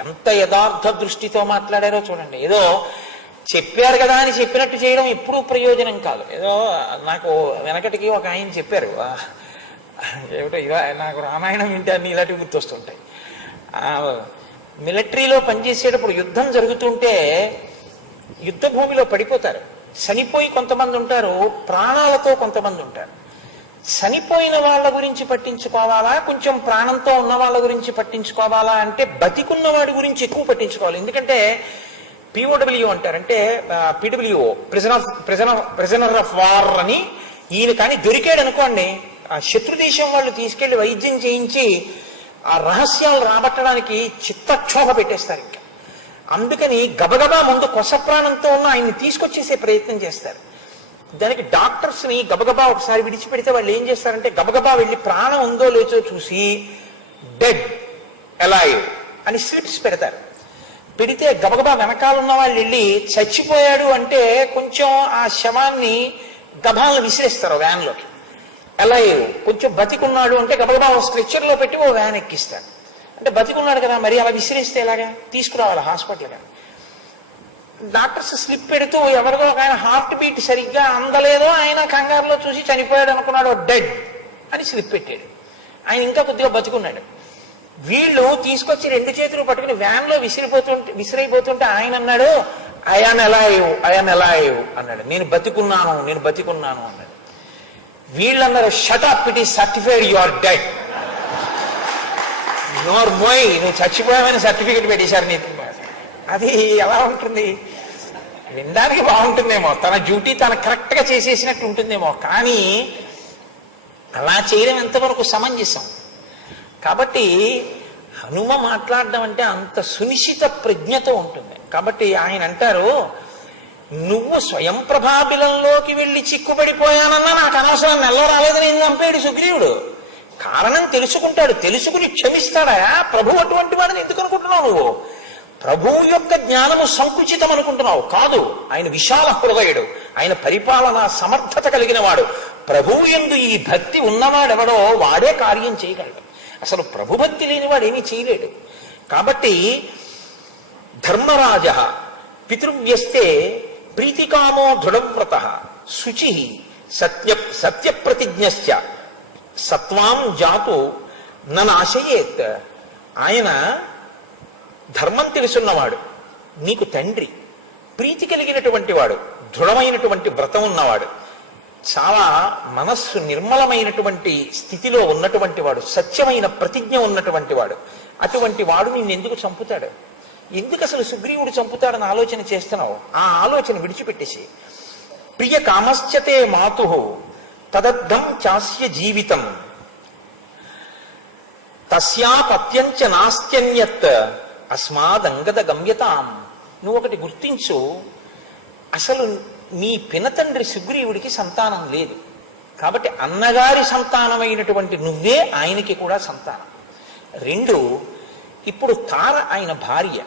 ఎంత యథార్థ దృష్టితో మాట్లాడారో చూడండి. ఏదో చెప్పారు కదా అని చెప్పినట్టు చేయడం ఎప్పుడూ ప్రయోజనం కాదు. ఏదో నాకు వెనకటికి ఒక ఆయన చెప్పారు, ఏమిటో నాకు రామాయణం వింటే అన్ని ఇలాంటివి గుర్తొస్తుంటాయి. మిలిటరీలో పనిచేసేటప్పుడు యుద్ధం జరుగుతుంటే యుద్ధ భూమిలో పడిపోతారు, చనిపోయి కొంతమంది ఉంటారు, ప్రాణాలతో కొంతమంది ఉంటారు. చనిపోయిన వాళ్ళ గురించి పట్టించుకోవాలా, కొంచెం ప్రాణంతో ఉన్న వాళ్ళ గురించి పట్టించుకోవాలా అంటే బతికున్న వాడి గురించి ఎక్కువ పట్టించుకోవాలి. ఎందుకంటే పిఓడబ్ల్యూ అంటారంటే పిడబ్ల్యూఓ, ప్రిజనర్ ఆఫ్ వార్ అని. ఈయన కానీ దొరికాడు అనుకోండి, ఆ శత్రుదేశం వాళ్ళు తీసుకెళ్లి వైద్యం చేయించి ఆ రహస్యాలు రాబట్టడానికి చిత్తక్షోభ పెట్టేస్తారు. ఇంకా అందుకని గబగబా ముందు కొస ప్రాణంతో ఉన్న ఆయన్ని తీసుకొచ్చేసే ప్రయత్నం చేస్తారు. దానికి డాక్టర్స్ని గబగబా ఒకసారి విడిచిపెడితే వాళ్ళు ఏం చేస్తారంటే గబగబా వెళ్ళి ప్రాణం ఉందో లేచో చూసి డెడ్ అలైవ్ అని స్లిప్స్ పెడతారు. పెడితే గబగబా వెనకాల ఉన్న వాళ్ళు వెళ్ళి చచ్చిపోయాడు అంటే కొంచెం ఆ శవాన్ని గబాలను విసిరేస్తారు వ్యాన్లోకి. అలైవ్ కొంచెం బతికున్నాడు అంటే గబగబా స్ట్రెచ్చర్లో పెట్టి ఓ వ్యాన్ ఎక్కిస్తారు. అంటే బతికున్నాడు కదా, మరి అలా విసిరేస్తే ఎలాగా, తీసుకురావాలి హాస్పిటల్ కానీ. డాక్టర్స్ స్లిప్ పెడుతూ ఎవరిదో ఒక ఆయన హార్ట్ బీట్ సరిగ్గా అందలేదో ఆయన కంగారులో చూసి చనిపోయాడు అనుకున్నాడు, డెడ్ అని స్లిప్ పెట్టాడు. ఆయన ఇంకా కొద్దిగా బతికున్నాడు. వీళ్ళు తీసుకొచ్చి 2 చేతులు పట్టుకుని వ్యాన్లో విసిరైపోతుంటే ఆయన అన్నాడు, ఐఆమ్ అలైవ్ అన్నాడు. నేను బతికున్నాను అన్నాడు. వీళ్ళన్నారు, shut up, it is certified you are dead. నోర్ మోయ్, నువ్వు చచ్చిపోయావని సర్టిఫికెట్ పెట్టేశారు నీకు. అది ఎలా ఉంటుంది? వినడానికి బాగుంటుందేమో, తన డ్యూటీ తను కరెక్ట్గా చేసేసినట్టు ఉంటుందేమో, కానీ అలా చేయడం ఎంతవరకు సమంజసం? కాబట్టి హనుమ మాట్లాడడం అంటే అంత సునిశ్చిత ప్రజ్ఞతో ఉంటుంది. కాబట్టి ఆయన అంటారు, నువ్వు స్వయం ప్రభాబిలంలోకి వెళ్ళి చిక్కుపడిపోయానన్నా నాకు అనవసరం, నెల రాలేదని ఏం చంపాడు సుగ్రీవుడు. కారణం తెలుసుకుంటాడు, తెలుసుకుని క్షమిస్తాడా? ప్రభు అటువంటి వాడిని ఎందుకు అనుకుంటున్నావు నువ్వు? ప్రభువు యొక్క జ్ఞానము సంకుచితం అనుకుంటున్నావు? కాదు, ఆయన విశాల హృదయుడు, ఆయన పరిపాలన సమర్థత కలిగిన వాడు. ప్రభువు యందు ఈ భక్తి ఉన్నవాడెవడో వాడే కార్యం చేయగలడు. అసలు ప్రభుభక్తి లేనివాడు ఏమీ చేయలేడు. కాబట్టి ధర్మరాజ పితృవ్యస్తే ప్రీతికామో దృఢవ్రత శుచి సత్యప్రతిజ్ఞశ్చ సత్వాం జాతు ననాశయేత్. ఆయన ధర్మం తెలుసున్నవాడు, నీకు తండ్రి, ప్రీతి కలిగినటువంటి వాడు, దృఢమైనటువంటి వ్రతం ఉన్నవాడు, చాలా మనస్సు నిర్మలమైనటువంటి స్థితిలో ఉన్నటువంటి వాడు, సత్యమైన ప్రతిజ్ఞ ఉన్నటువంటి వాడు. అటువంటి వాడు నిన్నెందుకు చంపుతాడు? ఎందుకు అసలు సుగ్రీవుడు చంపుతాడని ఆలోచన చేస్తున్నావు? ఆ ఆలోచన విడిచిపెట్టేసి, ప్రియ కామశ్చతే మాతు తదర్థం చాస్య జీవితం తస్యాపత్యంచ నాస్త్యన్యత్ అస్మాదంగద గమ్యతాం. నువ్వు ఒకటి గుర్తించు, అసలు నీ పినతండ్రి సుగ్రీవుడికి సంతానం లేదు. కాబట్టి అన్నగారి సంతానమైనటువంటి నువ్వే ఆయనకి కూడా సంతానం. 2, ఇప్పుడు తార ఆయన భార్య.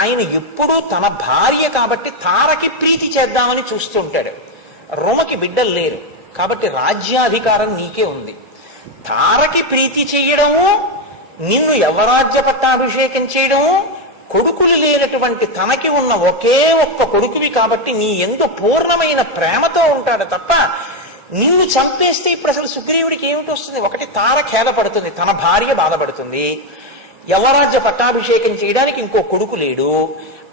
ఆయన ఎప్పుడూ తన భార్య కాబట్టి తారకి ప్రీతి చేద్దామని చూస్తుంటాడు. రొమకి బిడ్డలు లేరు కాబట్టి రాజ్యాధికారం నీకే ఉంది. తారకి ప్రీతి చేయడము, నిన్ను యవరాజ్య పట్టాభిషేకం చేయడము, కొడుకులు లేనటువంటి తనకి ఉన్న ఒకే ఒక్క కొడుకువి కాబట్టి నీ యందు పూర్ణమైన ప్రేమతో ఉంటాడు తప్ప నిన్ను చంపేస్తే ఇప్పుడు అసలు సుగ్రీవుడికి ఏమిటి వస్తుంది? ఒకటి, తార ఖేదపడుతుంది, తన భార్య బాధపడుతుంది, యవరాజ్య పట్టాభిషేకం చేయడానికి ఇంకో కొడుకు లేడు.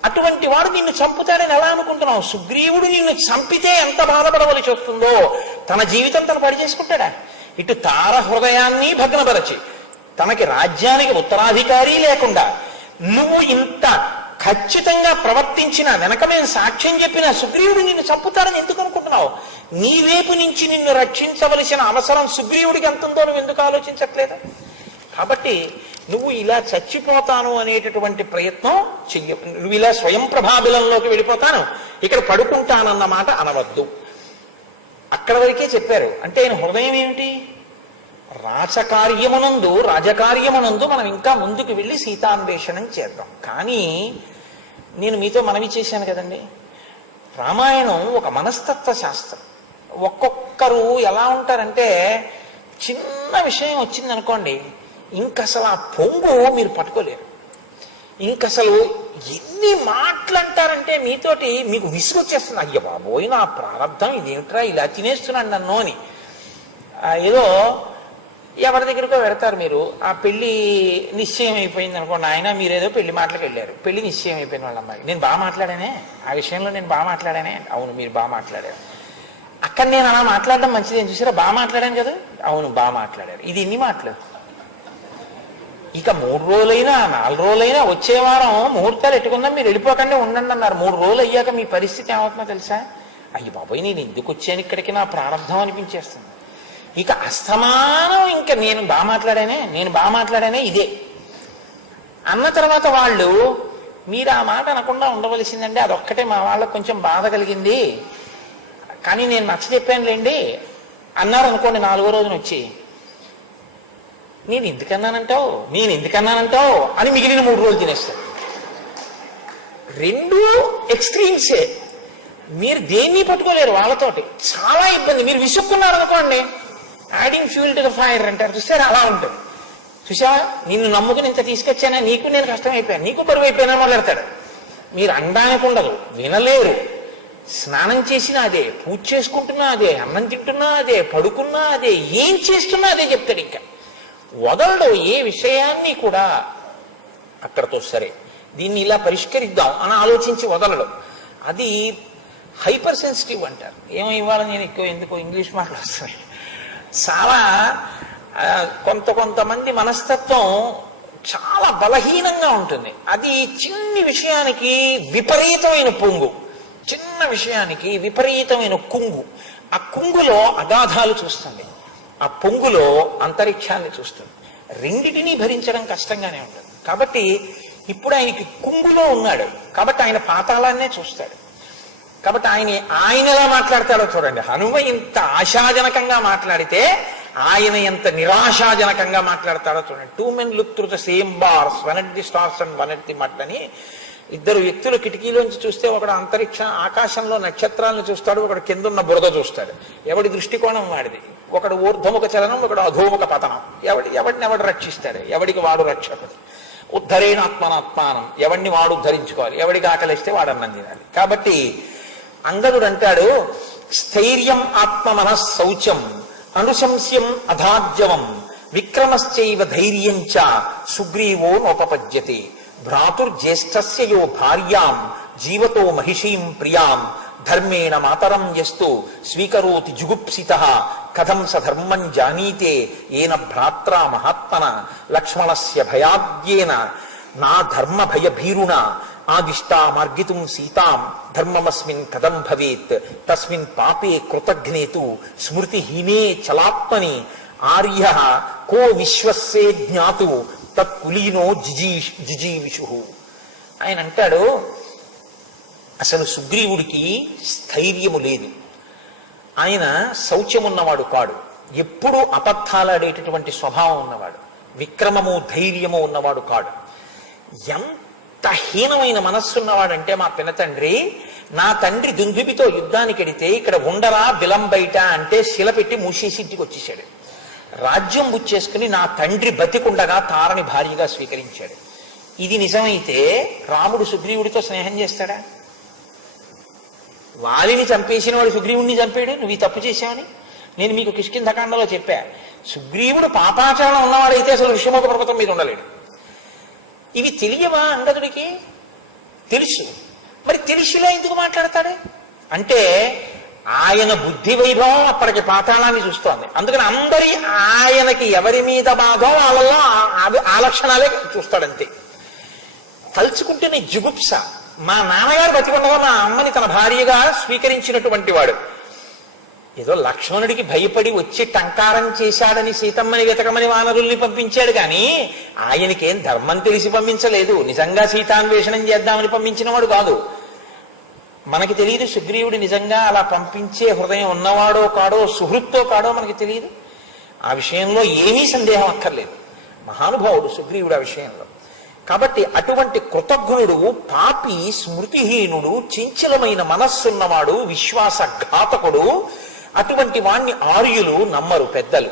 అటువంటి వాడు నిన్ను చంపుతాడని ఎలా అనుకుంటున్నావు? సుగ్రీవుడు నిన్ను చంపితే ఎంత బాధపడవలసి వస్తుందో తన జీవితం తను పడి చేసుకుంటాడా? ఇటు తార హృదయాన్ని భగ్నపరచి తనకి రాజ్యానికి ఉత్తరాధికారి లేకుండా నువ్వు ఇంత ఖచ్చితంగా ప్రవర్తించిన వెనక మేము సాక్ష్యం చెప్పిన సుగ్రీవుడు నిన్ను చంపుతాడని ఎందుకు అనుకుంటున్నావు? నీ వైపు నుంచి నిన్ను రక్షించవలసిన అవసరం సుగ్రీవుడికి ఎంత ఉందో నువ్వు ఎందుకు ఆలోచించట్లేదు? కాబట్టి నువ్వు ఇలా చచ్చిపోతాను అనేటటువంటి ప్రయత్నం చెయ్య. నువ్వు ఇలా స్వయం ప్రభాబిలంలోకి వెళ్ళిపోతాను, ఇక్కడ పడుకుంటానన్న మాట అనవద్దు. అక్కడ వరకే చెప్పారు. అంటే ఆయన హృదయం ఏమిటి? రాజకార్యమునందు మనం ఇంకా ముందుకు వెళ్ళి సీతాన్వేషణం చేద్దాం. కానీ నేను మీతో మనవి చేశాను కదండి, రామాయణం ఒక మనస్తత్వ శాస్త్రం. ఒక్కొక్కరు ఎలా ఉంటారంటే, చిన్న విషయం వచ్చిందనుకోండి, ఇంకసలు ఆ పొంగు మీరు పట్టుకోలేరు. ఇంకసలు ఎన్ని మాటలంటారంటే మీతోటి మీకు విసుగొచ్చేస్తుంది. అయ్య బాబోయ్, నా ప్రారంభం ఇదేమిట్రా, ఇలా తినేస్తున్నాను నన్ను అని. ఏదో ఎవరి దగ్గరకో పెడతారు మీరు, ఆ పెళ్లి నిశ్చయం అయిపోయింది అనుకోండి, ఆయన మీరేదో పెళ్లి మాటలకు వెళ్ళారు, పెళ్లి నిశ్చయం అయిపోయిన వాళ్ళ అమ్మాయి, నేను బాగా మాట్లాడానే, ఆ విషయంలో నేను బాగా మాట్లాడానే, అవును మీరు బాగా మాట్లాడారు. అక్కడ నేను అలా మాట్లాడడం మంచిదేం చూసారా, బాగా మాట్లాడాను కదా, అవును బాగా మాట్లాడారు. ఇది ఎన్ని మాటలు? ఇక 3 రోజులైనా 4 రోజులైనా వచ్చే వారం ముహూర్తాలు ఎట్టుకుందాం, మీరు వెళ్ళిపోకుండా ఉండండి అన్నారు. 3 రోజులు అయ్యాక మీ పరిస్థితి ఏమవుతుందో తెలుసా? అయ్యి బాబోయ్, నేను ఎందుకు వచ్చాను ఇక్కడికి, నా ప్రారంభం అనిపించేస్తుంది. ఇక అస్తమానం ఇంకా నేను బాగా మాట్లాడానే ఇదే అన్న తర్వాత వాళ్ళు మీరు ఆ మాట అనకుండా ఉండవలసిందండి, అదొక్కటే మా వాళ్ళకు కొంచెం బాధ కలిగింది, కానీ నేను నచ్చ చెప్పానులేండి అన్నారు అనుకోండి. 4వ రోజున వచ్చి నేను ఎందుకన్నానంటావు అని మిగిలిన 3 రోజులు తినేస్తాను. రెండు ఎక్స్ట్రీమ్సే. మీరు దేన్ని పట్టుకోలేరు వాళ్ళతోటి, చాలా ఇబ్బంది. మీరు విసుక్కున్నారు అనుకోండి, adding fuel to the fire అంటారు చూసారా, అలా ఉంటుంది. చూసా, నిన్ను నమ్ముకుని ఇంత తీసుకొచ్చానా, నీకు నేను కష్టమైపోయాను, నీకు బరువు అయిపోయినా మొదలెడతాడు. మీరు అనడానికి ఉండదు, వినలేరు. స్నానం చేసినా అదే, పూజ చేసుకుంటున్నా అదే, అన్నం తింటున్నా అదే, పడుకున్నా అదే, ఏం చేస్తున్నా అదే చెప్తాడు. ఇంకా వదలడు ఏ విషయాన్ని కూడా. అక్కడతో సరే, దీన్ని ఇలా పరిష్కరిద్దాం అని ఆలోచించి వదలడు. అది హైపర్ సెన్సిటివ్ అంటారు. ఏమో ఇవాళ నేను ఎందుకో ఇంగ్లీష్ మాట్లాడుతున్నాను. చాలా కొంతమంది మనస్తత్వం చాలా బలహీనంగా ఉంటుంది. అది చిన్ని విషయానికి విపరీతమైన పొంగు, చిన్న విషయానికి విపరీతమైన కుంగు. ఆ కుంగులో అగాధాలు చూస్తుంది, ఆ పొంగులో అంతరిక్షాన్ని చూస్తుంది. రెండిటినీ భరించడం కష్టంగానే ఉంటుంది. కాబట్టి ఇప్పుడు ఆయనకి కుంగులో ఉన్నాడు కాబట్టి ఆయన పాతాళాన్నే చూస్తాడు. కాబట్టి ఆయన ఎలా మాట్లాడతాడో చూడండి. హనుమ ఇంత ఆశాజనకంగా మాట్లాడితే ఆయన ఎంత నిరాశాజనకంగా మాట్లాడతాడో చూడండి. 2 men look through the same bars, one at the stars and one at the mud అని. 2 వ్యక్తులు కిటికీలోంచి చూస్తే ఒకడు ఆకాశంలో నక్షత్రాలను చూస్తాడు, ఒకడు కిందున్న బురద చూస్తాడు. ఎవడి దృష్టికోణం వాడిది. ఒకడు ఊర్ధ్వముఖ చలనం, ఒకడు అధోముఖ పతనం. ఎవడిని రక్షిస్తాడు, ఎవడికి వాడు రక్షకుడు. ఉద్ధరేణాత్మనాత్మానం, ఎవడిని వాడు ఉద్ధరించుకోవాలి, ఎవడికి ఆకలిస్తే వాడు అన్నం తినాలి. కాబట్టి అంగదుడు అంటాడు, స్థైర్యం ఆత్మ మనః శౌచం అనుశంస్యం అధార్జవం విక్రమశ్చైవ ధైర్యంచ సుగ్రీవో నోపపద్యతే భ్రాతుర్జ్యేష్ఠస్య యో భార్యాం జీవతో మహిషీం ప్రియాం ధర్మేణ మాతరం యస్తు స్వీకరోతి జుగుప్సితః కథం స ధర్మం జానీతే ఏన భ్రాత్రా మహాత్మన లక్ష్మణస్య భయాద్యేన నా ధర్మ భయభీరుణ ఆదిష్టా మార్గితుం సీతాం ధర్మమస్మిన్ కథం భవేత్ తస్మిన్ పాపే కృతఘ్నేతు స్మృతిహీనే చలాత్మని ఆర్య కో విశ్వస్సే జ్ఞాతు తత్కులీనో జిజీవిషు. ఆయన అంటాడు, అసలు సుగ్రీవుడికి స్థైర్యము లేదు, ఆయన శౌచ్యమున్నవాడు కాడు, ఎప్పుడూ అబద్ధాలాడేటటువంటి స్వభావం ఉన్నవాడు, విక్రమము ధైర్యము ఉన్నవాడు కాడు. ఎంత హీనమైన మనస్సున్నవాడంటే మా పినతండ్రి, నా తండ్రి దుందుబితో యుద్ధానికి వెడితే ఇక్కడ ఉండరా బిలం బయట అంటే శిల పెట్టి మూసేసి ఇంటికి వచ్చేసాడు. రాజ్యం బుచ్చేసుకుని నా తండ్రి బతికుండగా తారని భార్యగా స్వీకరించాడు. ఇది నిజమైతే రాముడు సుగ్రీవుడితో స్నేహం చేస్తాడా? వాలిని చంపేసిన వాడు సుగ్రీవుడిని చంపాడు, నువ్వు ఈ తప్పు చేశావని. నేను మీకు కిష్కింధకాండలో చెప్పా, సుగ్రీవుడు పాపాచరణ ఉన్నవాడైతే అసలు విషముఖ పర్వతం మీద ఉండలేడు. ఇవి తెలియవా అంగదుడికి? తెలుసు. మరి తెలిసిలా ఎందుకు మాట్లాడతాడే అంటే ఆయన బుద్ధి వైభవం అప్పటికి పాతాళాన్ని చూస్తోంది. అందుకని ఆయనకి ఎవరి మీద బాధో వాళ్ళలో ఆ లక్షణాలే చూస్తాడంతే. తలుచుకుంటేనే జుగుప్స. మా నాన్నగారు బతికుండగా మా అమ్మని తన భార్యగా స్వీకరించినటువంటి వాడు ఏదో లక్ష్మణుడికి భయపడి వచ్చి టంకారం చేశాడని సీతమ్మని వెతకమని వానరుల్ని పంపించాడు, కానీ ఆయనకేం ధర్మం తెలిసి పంపించలేదు. నిజంగా సీతాన్వేషణం చేద్దామని పంపించిన వాడు కాదు. మనకి తెలియదు సుగ్రీవుడు నిజంగా అలా పంపించే హృదయం ఉన్నవాడో కాడో, సుహృత్తో కాడో మనకి తెలియదు. ఆ విషయంలో ఏమీ సందేహం అక్కర్లేదు. మహానుభావుడు సుగ్రీవుడు ఆ విషయంలో. కాబట్టి అటువంటి కృతజ్ఞుడు, పాపి, స్మృతిహీనుడు, చంచలమైన మనస్సున్నవాడు, విశ్వాసఘాతకుడు, అటువంటి వాణ్ణి ఆర్యులు నమ్మరు పెద్దలు.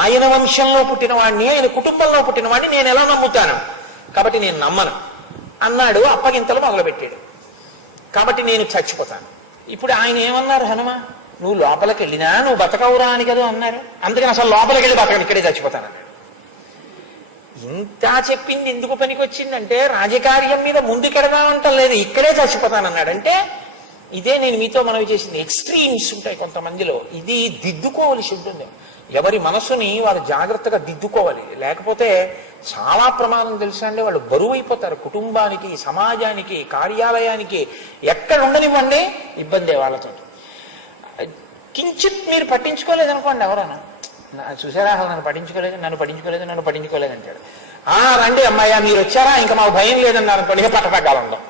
ఆయన వంశంలో పుట్టిన వాడిని, ఆయన కుటుంబంలో పుట్టిన వాడిని నేను ఎలా నమ్ముతాను? కాబట్టి నేను నమ్మను అన్నాడు. అప్పగింతలు మొదలుపెట్టాడు. కాబట్టి నేను చచ్చిపోతాను. ఇప్పుడు ఆయన ఏమన్నారు? హనుమ, నువ్వు లోపలికి వెళ్ళినా నువ్వు బతకవురా అని కదా అన్నారు. అందుకని అసలు లోపలికి వెళ్ళి బతకను, ఇక్కడే చచ్చిపోతాను అన్నాడు. ఇంత చెప్పింది ఎందుకు పనికి వచ్చిందంటే రాజకార్యం మీద ముందుకెడదామంటం లేదు, ఇక్కడే చచ్చిపోతానన్నాడు. అంటే ఇదే నేను మీతో మనవి చేసింది. ఎక్స్ట్రీమ్స్ ఉంటాయి కొంతమందిలో, ఇది దిద్దుకోవలసి ఉంటుంది. ఎవరి మనసుని వారు జాగ్రత్తగా దిద్దుకోవాలి, లేకపోతే చాలా ప్రమాదం తెలుసా అండి. వాళ్ళు బరువు అయిపోతారు కుటుంబానికి, సమాజానికి, కార్యాలయానికి. ఎక్కడ ఉండనివ్వండి ఇబ్బందే వాళ్ళతో. కించిత్ మీరు పట్టించుకోలేదనుకోండి, ఎవరైనా చూసారా అసలు నన్ను పట్టించుకోలేదు అంటాడు. రండి అమ్మాయ్యా మీరు వచ్చారా, ఇంకా మాకు భయం లేదన్నారు అనుకోండి, పట్టపగ్గాలండం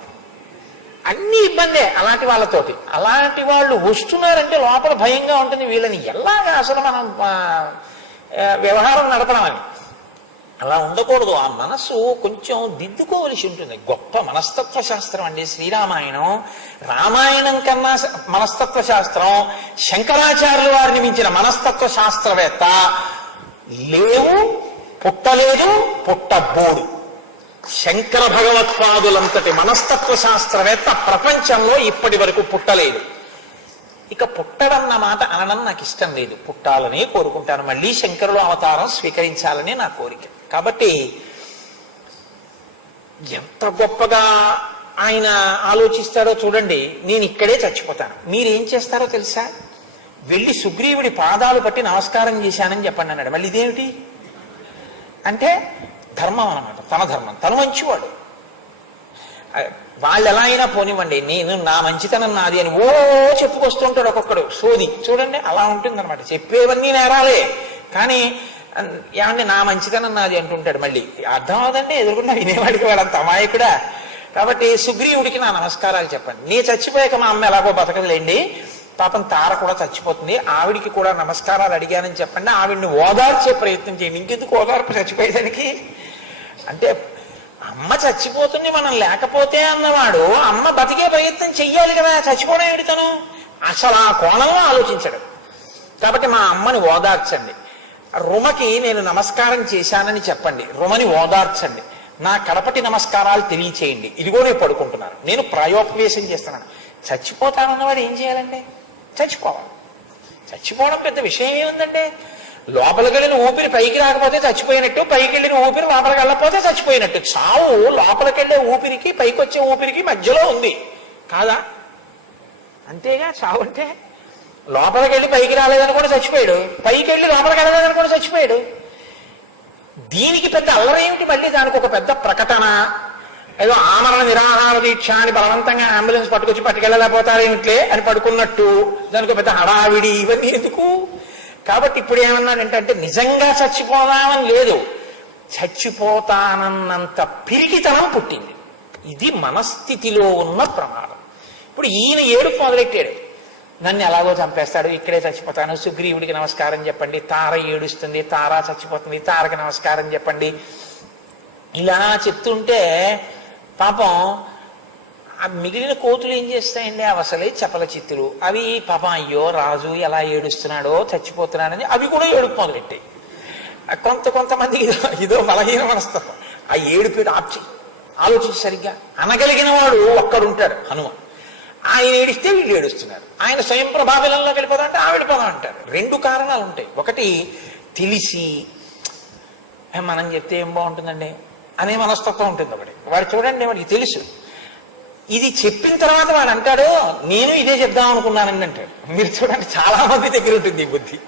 అన్ని ఇబ్బందే అలాంటి వాళ్ళతోటి. అలాంటి వాళ్ళు వస్తున్నారంటే లోపల భయంగా ఉంటుంది, వీళ్ళని ఎలాగా అసలు మనం వ్యవహారం నడపడం అని. అలా ఉండకూడదు. ఆ మనస్సు కొంచెం దిద్దుకోవలసి ఉంటుంది. గొప్ప మనస్తత్వ శాస్త్రం అండి శ్రీరామాయణం. రామాయణం కన్నా మనస్తత్వ శాస్త్రం, శంకరాచార్యుల వారిని మించిన మనస్తత్వ శాస్త్రవేత్త లేవు, పుట్టలేదు, పుట్టబోడు. శంకర భగవత్పాదులంతటి మనస్తత్వ శాస్త్రవేత్త ప్రపంచంలో ఇప్పటి వరకు పుట్టలేదు. ఇక పుట్టడన్న మాట అనడం నాకు ఇష్టం లేదు, పుట్టాలని కోరుకుంటాను. మళ్ళీ శంకరులు అవతారం స్వీకరించాలని నా కోరిక. కాబట్టి ఎంత గొప్పగా ఆయన ఆలోచిస్తాడో చూడండి. నేను ఇక్కడే చచ్చిపోతాను, మీరేం చేస్తారో తెలుసా? వెళ్ళి సుగ్రీవుడి పాదాలు పట్టి నమస్కారం చేశానని చెప్పండి అన్నాడు. మళ్ళీ ఇదేమిటి అంటే ధర్మం అన్నమాట, తన ధర్మం, తను మంచివాడు. వాళ్ళు ఎలా అయినా పోనివ్వండి, నేను నా మంచితనం నాది అని చెప్పుకొస్తుంటాడు ఒక్కొక్కడు సోది. చూడండి అలా ఉంటుంది అనమాట. చెప్పేవన్నీ నేరాలే, కానీ ఏమంటే నా మంచితనం నాది అంటుంటాడు. మళ్ళీ అర్థం అవదంటే ఎదురుకుండా వినేవాడికి వాడంత అమాయకుడా. కాబట్టి సుగ్రీవుడికి నా నమస్కారాలు చెప్పండి. నీ చచ్చిపోయాక మా అమ్మ ఎలాగో బతకదులేండి, పాపం తార కూడా చచ్చిపోతుంది, ఆవిడికి కూడా నమస్కారాలు అడిగానని చెప్పండి, ఆవిడ్ని ఓదార్చే ప్రయత్నం చేయండి. ఇంకెందుకు ఓదార్పు చచ్చిపోయేదానికి? అంటే అమ్మ చచ్చిపోతుంది మనం లేకపోతే అన్నవాడు అమ్మ బతికే ప్రయత్నం చెయ్యాలి కదా, చచ్చిపోవడం ఏడుతాను అసలు ఆ కోణంలో ఆలోచించడు. కాబట్టి మా అమ్మని ఓదార్చండి, రుమకి నేను నమస్కారం చేశానని చెప్పండి, రుమని ఓదార్చండి, నా కడపటి నమస్కారాలు తెలియచేయండి. ఇదిగో నేను పడుకుంటున్నాను, నేను ప్రాయోపవేశం చేస్తున్నాను. చచ్చిపోతానన్నవాడు ఏం చేయాలండి? చచ్చిపోవాలి. చచ్చిపోవడం పెద్ద విషయం ఏముందంటే, లోపలికి వెళ్ళిన ఊపిరి పైకి రాకపోతే చచ్చిపోయినట్టు, పైకి వెళ్ళిన ఊపిరి లోపలికి వెళ్ళకపోతే చచ్చిపోయినట్టు. చావు లోపలికి వెళ్ళే ఊపిరికి పైకి వచ్చే ఊపిరికి మధ్యలో ఉంది కాదా? అంతేగా చావు అంటే. లోపలికి వెళ్ళి పైకి రాలేదని కూడా చచ్చిపోయాడు, పైకి వెళ్ళి లోపలికి వెళ్ళలేదని కూడా చచ్చిపోయాడు. దీనికి పెద్ద అల్లరి ఏమిటి? మళ్ళీ దానికి ఒక పెద్ద ప్రకటన, ఏదో ఆమరణ నిరాహార దీక్ష అని బలవంతంగా అంబులెన్స్ పట్టుకెళ్ళలేకపోతారేమిట్లే అని పడుకున్నట్టు దానికి పెద్ద హడావిడి, ఇవన్నీ ఎందుకు? కాబట్టి ఇప్పుడు ఏమన్నాడంటే, నిజంగా చచ్చిపోదామని లేదు, చచ్చిపోతానన్నంత పిరికితనం పుట్టింది. ఇది మనస్థితిలో ఉన్న ప్రమాదం. ఇప్పుడు ఈయన ఏడుపు మొదలెట్టాడు, నన్ను ఎలాగో చంపేస్తాడు, ఇక్కడే చచ్చిపోతాను, సుగ్రీవుడికి నమస్కారం చెప్పండి, తార ఏడుస్తుంది, తార చచ్చిపోతుంది, తారకి నమస్కారం చెప్పండి. ఇలా చెప్తుంటే పాపం ఆ మిగిలిన కోతులు ఏం చేస్తాయండి? అవసలే చపల చిత్తులు. అవి పాపం అయ్యో రాజు ఎలా ఏడుస్తున్నాడో, చచ్చిపోతున్నాడని అవి కూడా ఏడుపు మొదలెట్టాయి. కొంతమంది ఇదో బలహీన మనస్తత్వం. ఆ ఏడుపు ఆలోచించి సరిగ్గా అనగలిగిన వాడు ఒక్కడుంటాడు, హనుమ. ఆయన ఏడిస్తే వీళ్ళు ఏడుస్తున్నారు, ఆయన స్వయం ప్రభావిలంలోకి వెళ్ళిపోదామంటే ఆవిడిపోదాం అంటారు. రెండు కారణాలు ఉంటాయి. ఒకటి తెలిసి మనం చెప్తే ఏం బాగుంటుందండి అనే మనస్తత్వం ఉంటుంది ఒకటి. వాడు చూడండి, వాడికి తెలుసు. ఇది చెప్పిన తర్వాత వాడు అంటాడు, నేను ఇదే చెప్దాం అనుకున్నానండి అంటాడు. మీరు చూడండి, చాలా మంది దగ్గర ఉంటుంది ఈ బుద్ధి.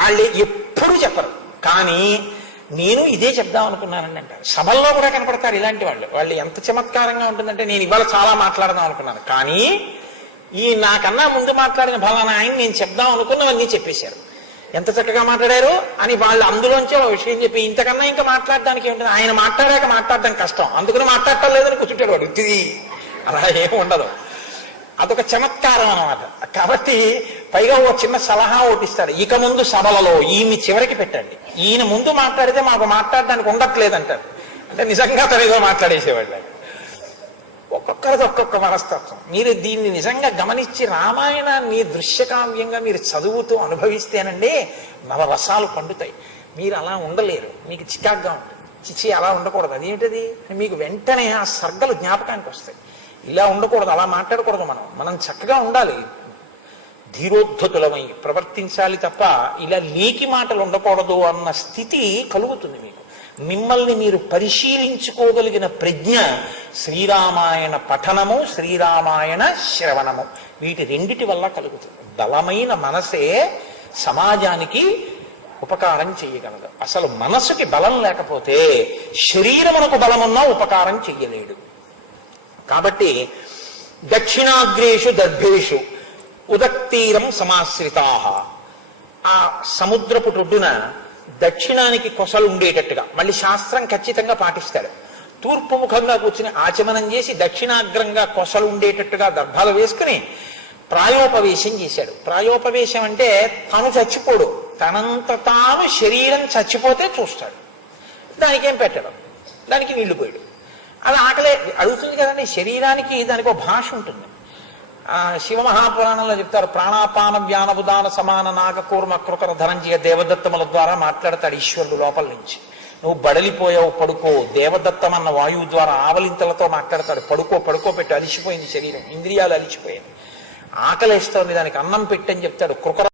వాళ్ళు ఎప్పుడూ చెప్పరు, కానీ నేను ఇదే చెప్దాం అనుకున్నానండి అంటారు. సభల్లో కూడా కనపడతారు ఇలాంటి వాళ్ళు. వాళ్ళు ఎంత చమత్కారంగా ఉంటుందంటే, నేను ఇవాళ చాలా మాట్లాడదాం అనుకున్నాను, కానీ ఈ నాకన్నా ముందు మాట్లాడిన ఫలానా ఆయన నేను చెప్దాం అనుకున్నవన్నీ చెప్పేశారు. ఎంత చక్కగా మాట్లాడారు అని వాళ్ళు అందులోంచే ఒక విషయం చెప్పి, ఇంతకన్నా ఇంకా మాట్లాడడానికి ఏముంటుంది, ఆయన మాట్లాడాక మాట్లాడడం కష్టం, అందుకని మాట్లాడటం లేదని కూర్చుంటాడు వాడు. ఇది అలా ఏమి ఉండదు, అదొక చమత్కారం అన్నమాట. కాబట్టి పైగా ఒక చిన్న సలహా ఓటిస్తాడు, ఇక ముందు సభలలో ఈయన్ని చివరికి పెట్టండి, ఈయన ముందు మాట్లాడితే మాకు మాట్లాడడానికి ఉండట్లేదంటారు. అంటే నిజంగా తనేదో మాట్లాడేసేవాళ్ళు. ఒక్కొక్కరిది ఒక్కొక్క మనస్తత్వం. మీరు దీన్ని నిజంగా గమనించి రామాయణాన్ని దృశ్యకావ్యంగా మీరు చదువుతూ అనుభవిస్తేనండి నవరసాలు పండుతాయి. మీరు అలా ఉండలేరు, మీకు చికాగ్గా ఉంటుంది. చిచి అలా ఉండకూడదు, అదేమిటది, మీకు వెంటనే ఆ సర్గలు జ్ఞాపకానికి వస్తాయి. ఇలా ఉండకూడదు, అలా మాట్లాడకూడదు, మనం చక్కగా ఉండాలి, ధీరోద్ధతులమై ప్రవర్తించాలి తప్ప ఇలా లేకి మాటలు ఉండకూడదు అన్న స్థితి కలుగుతుంది మీకు. మిమ్మల్ని మీరు పరిశీలించుకోగలిగిన ప్రజ్ఞ శ్రీరామాయణ పఠనము, శ్రీరామాయణ శ్రవణము, వీటి రెండిటి వల్ల కలుగుతుంది. బలమైన మనసే సమాజానికి ఉపకారం చేయగలదు. అసలు మనసుకి బలం లేకపోతే శరీరమునకు బలమున్నా ఉపకారం చెయ్యలేడు. కాబట్టి దక్షిణాగ్రేషు దర్భేషు ఉదక్తీరం సమాశ్రితా ఆ సముద్రపు ఒడ్డున దక్షిణానికి కొసలు ఉండేటట్టుగా, మళ్ళీ శాస్త్రం ఖచ్చితంగా పాటిస్తాడు. తూర్పు ముఖంగా కూర్చుని ఆచమనం చేసి దక్షిణాగ్రంగా కొసలు ఉండేటట్టుగా దర్భాలు వేసుకుని ప్రాయోపవేశం చేశాడు. ప్రాయోపవేశం అంటే తను చచ్చిపోడు, తనంత తాను శరీరం చచ్చిపోతే చూస్తాడు. దానికేం పెట్టడం, దానికి నీళ్లు పోయాడు. అది ఆకలే అడుగుతుంది కదండి. శరీరానికి దానికి ఒక భాష ఉంటుంది. శివమహాపురాణంలో చెప్తారు, ప్రాణాపాన వ్యానబుదాన సమాన నాగకూర్మ కృకర ధనంజయ దేవదత్తముల ద్వారా మాట్లాడతాడు ఈశ్వరుడు లోపల నుంచి. నువ్వు బడలిపోయావు, పడుకో. దేవదత్తం అన్న వాయువు ద్వారా ఆవలింతలతో మాట్లాడతాడు, పడుకో పడుకోపెట్టు, అలిసిపోయింది శరీరం, ఇంద్రియాలు అలిసిపోయింది, ఆకలేస్తోంది, దానికి అన్నం పెట్టని చెప్తాడు. కృకర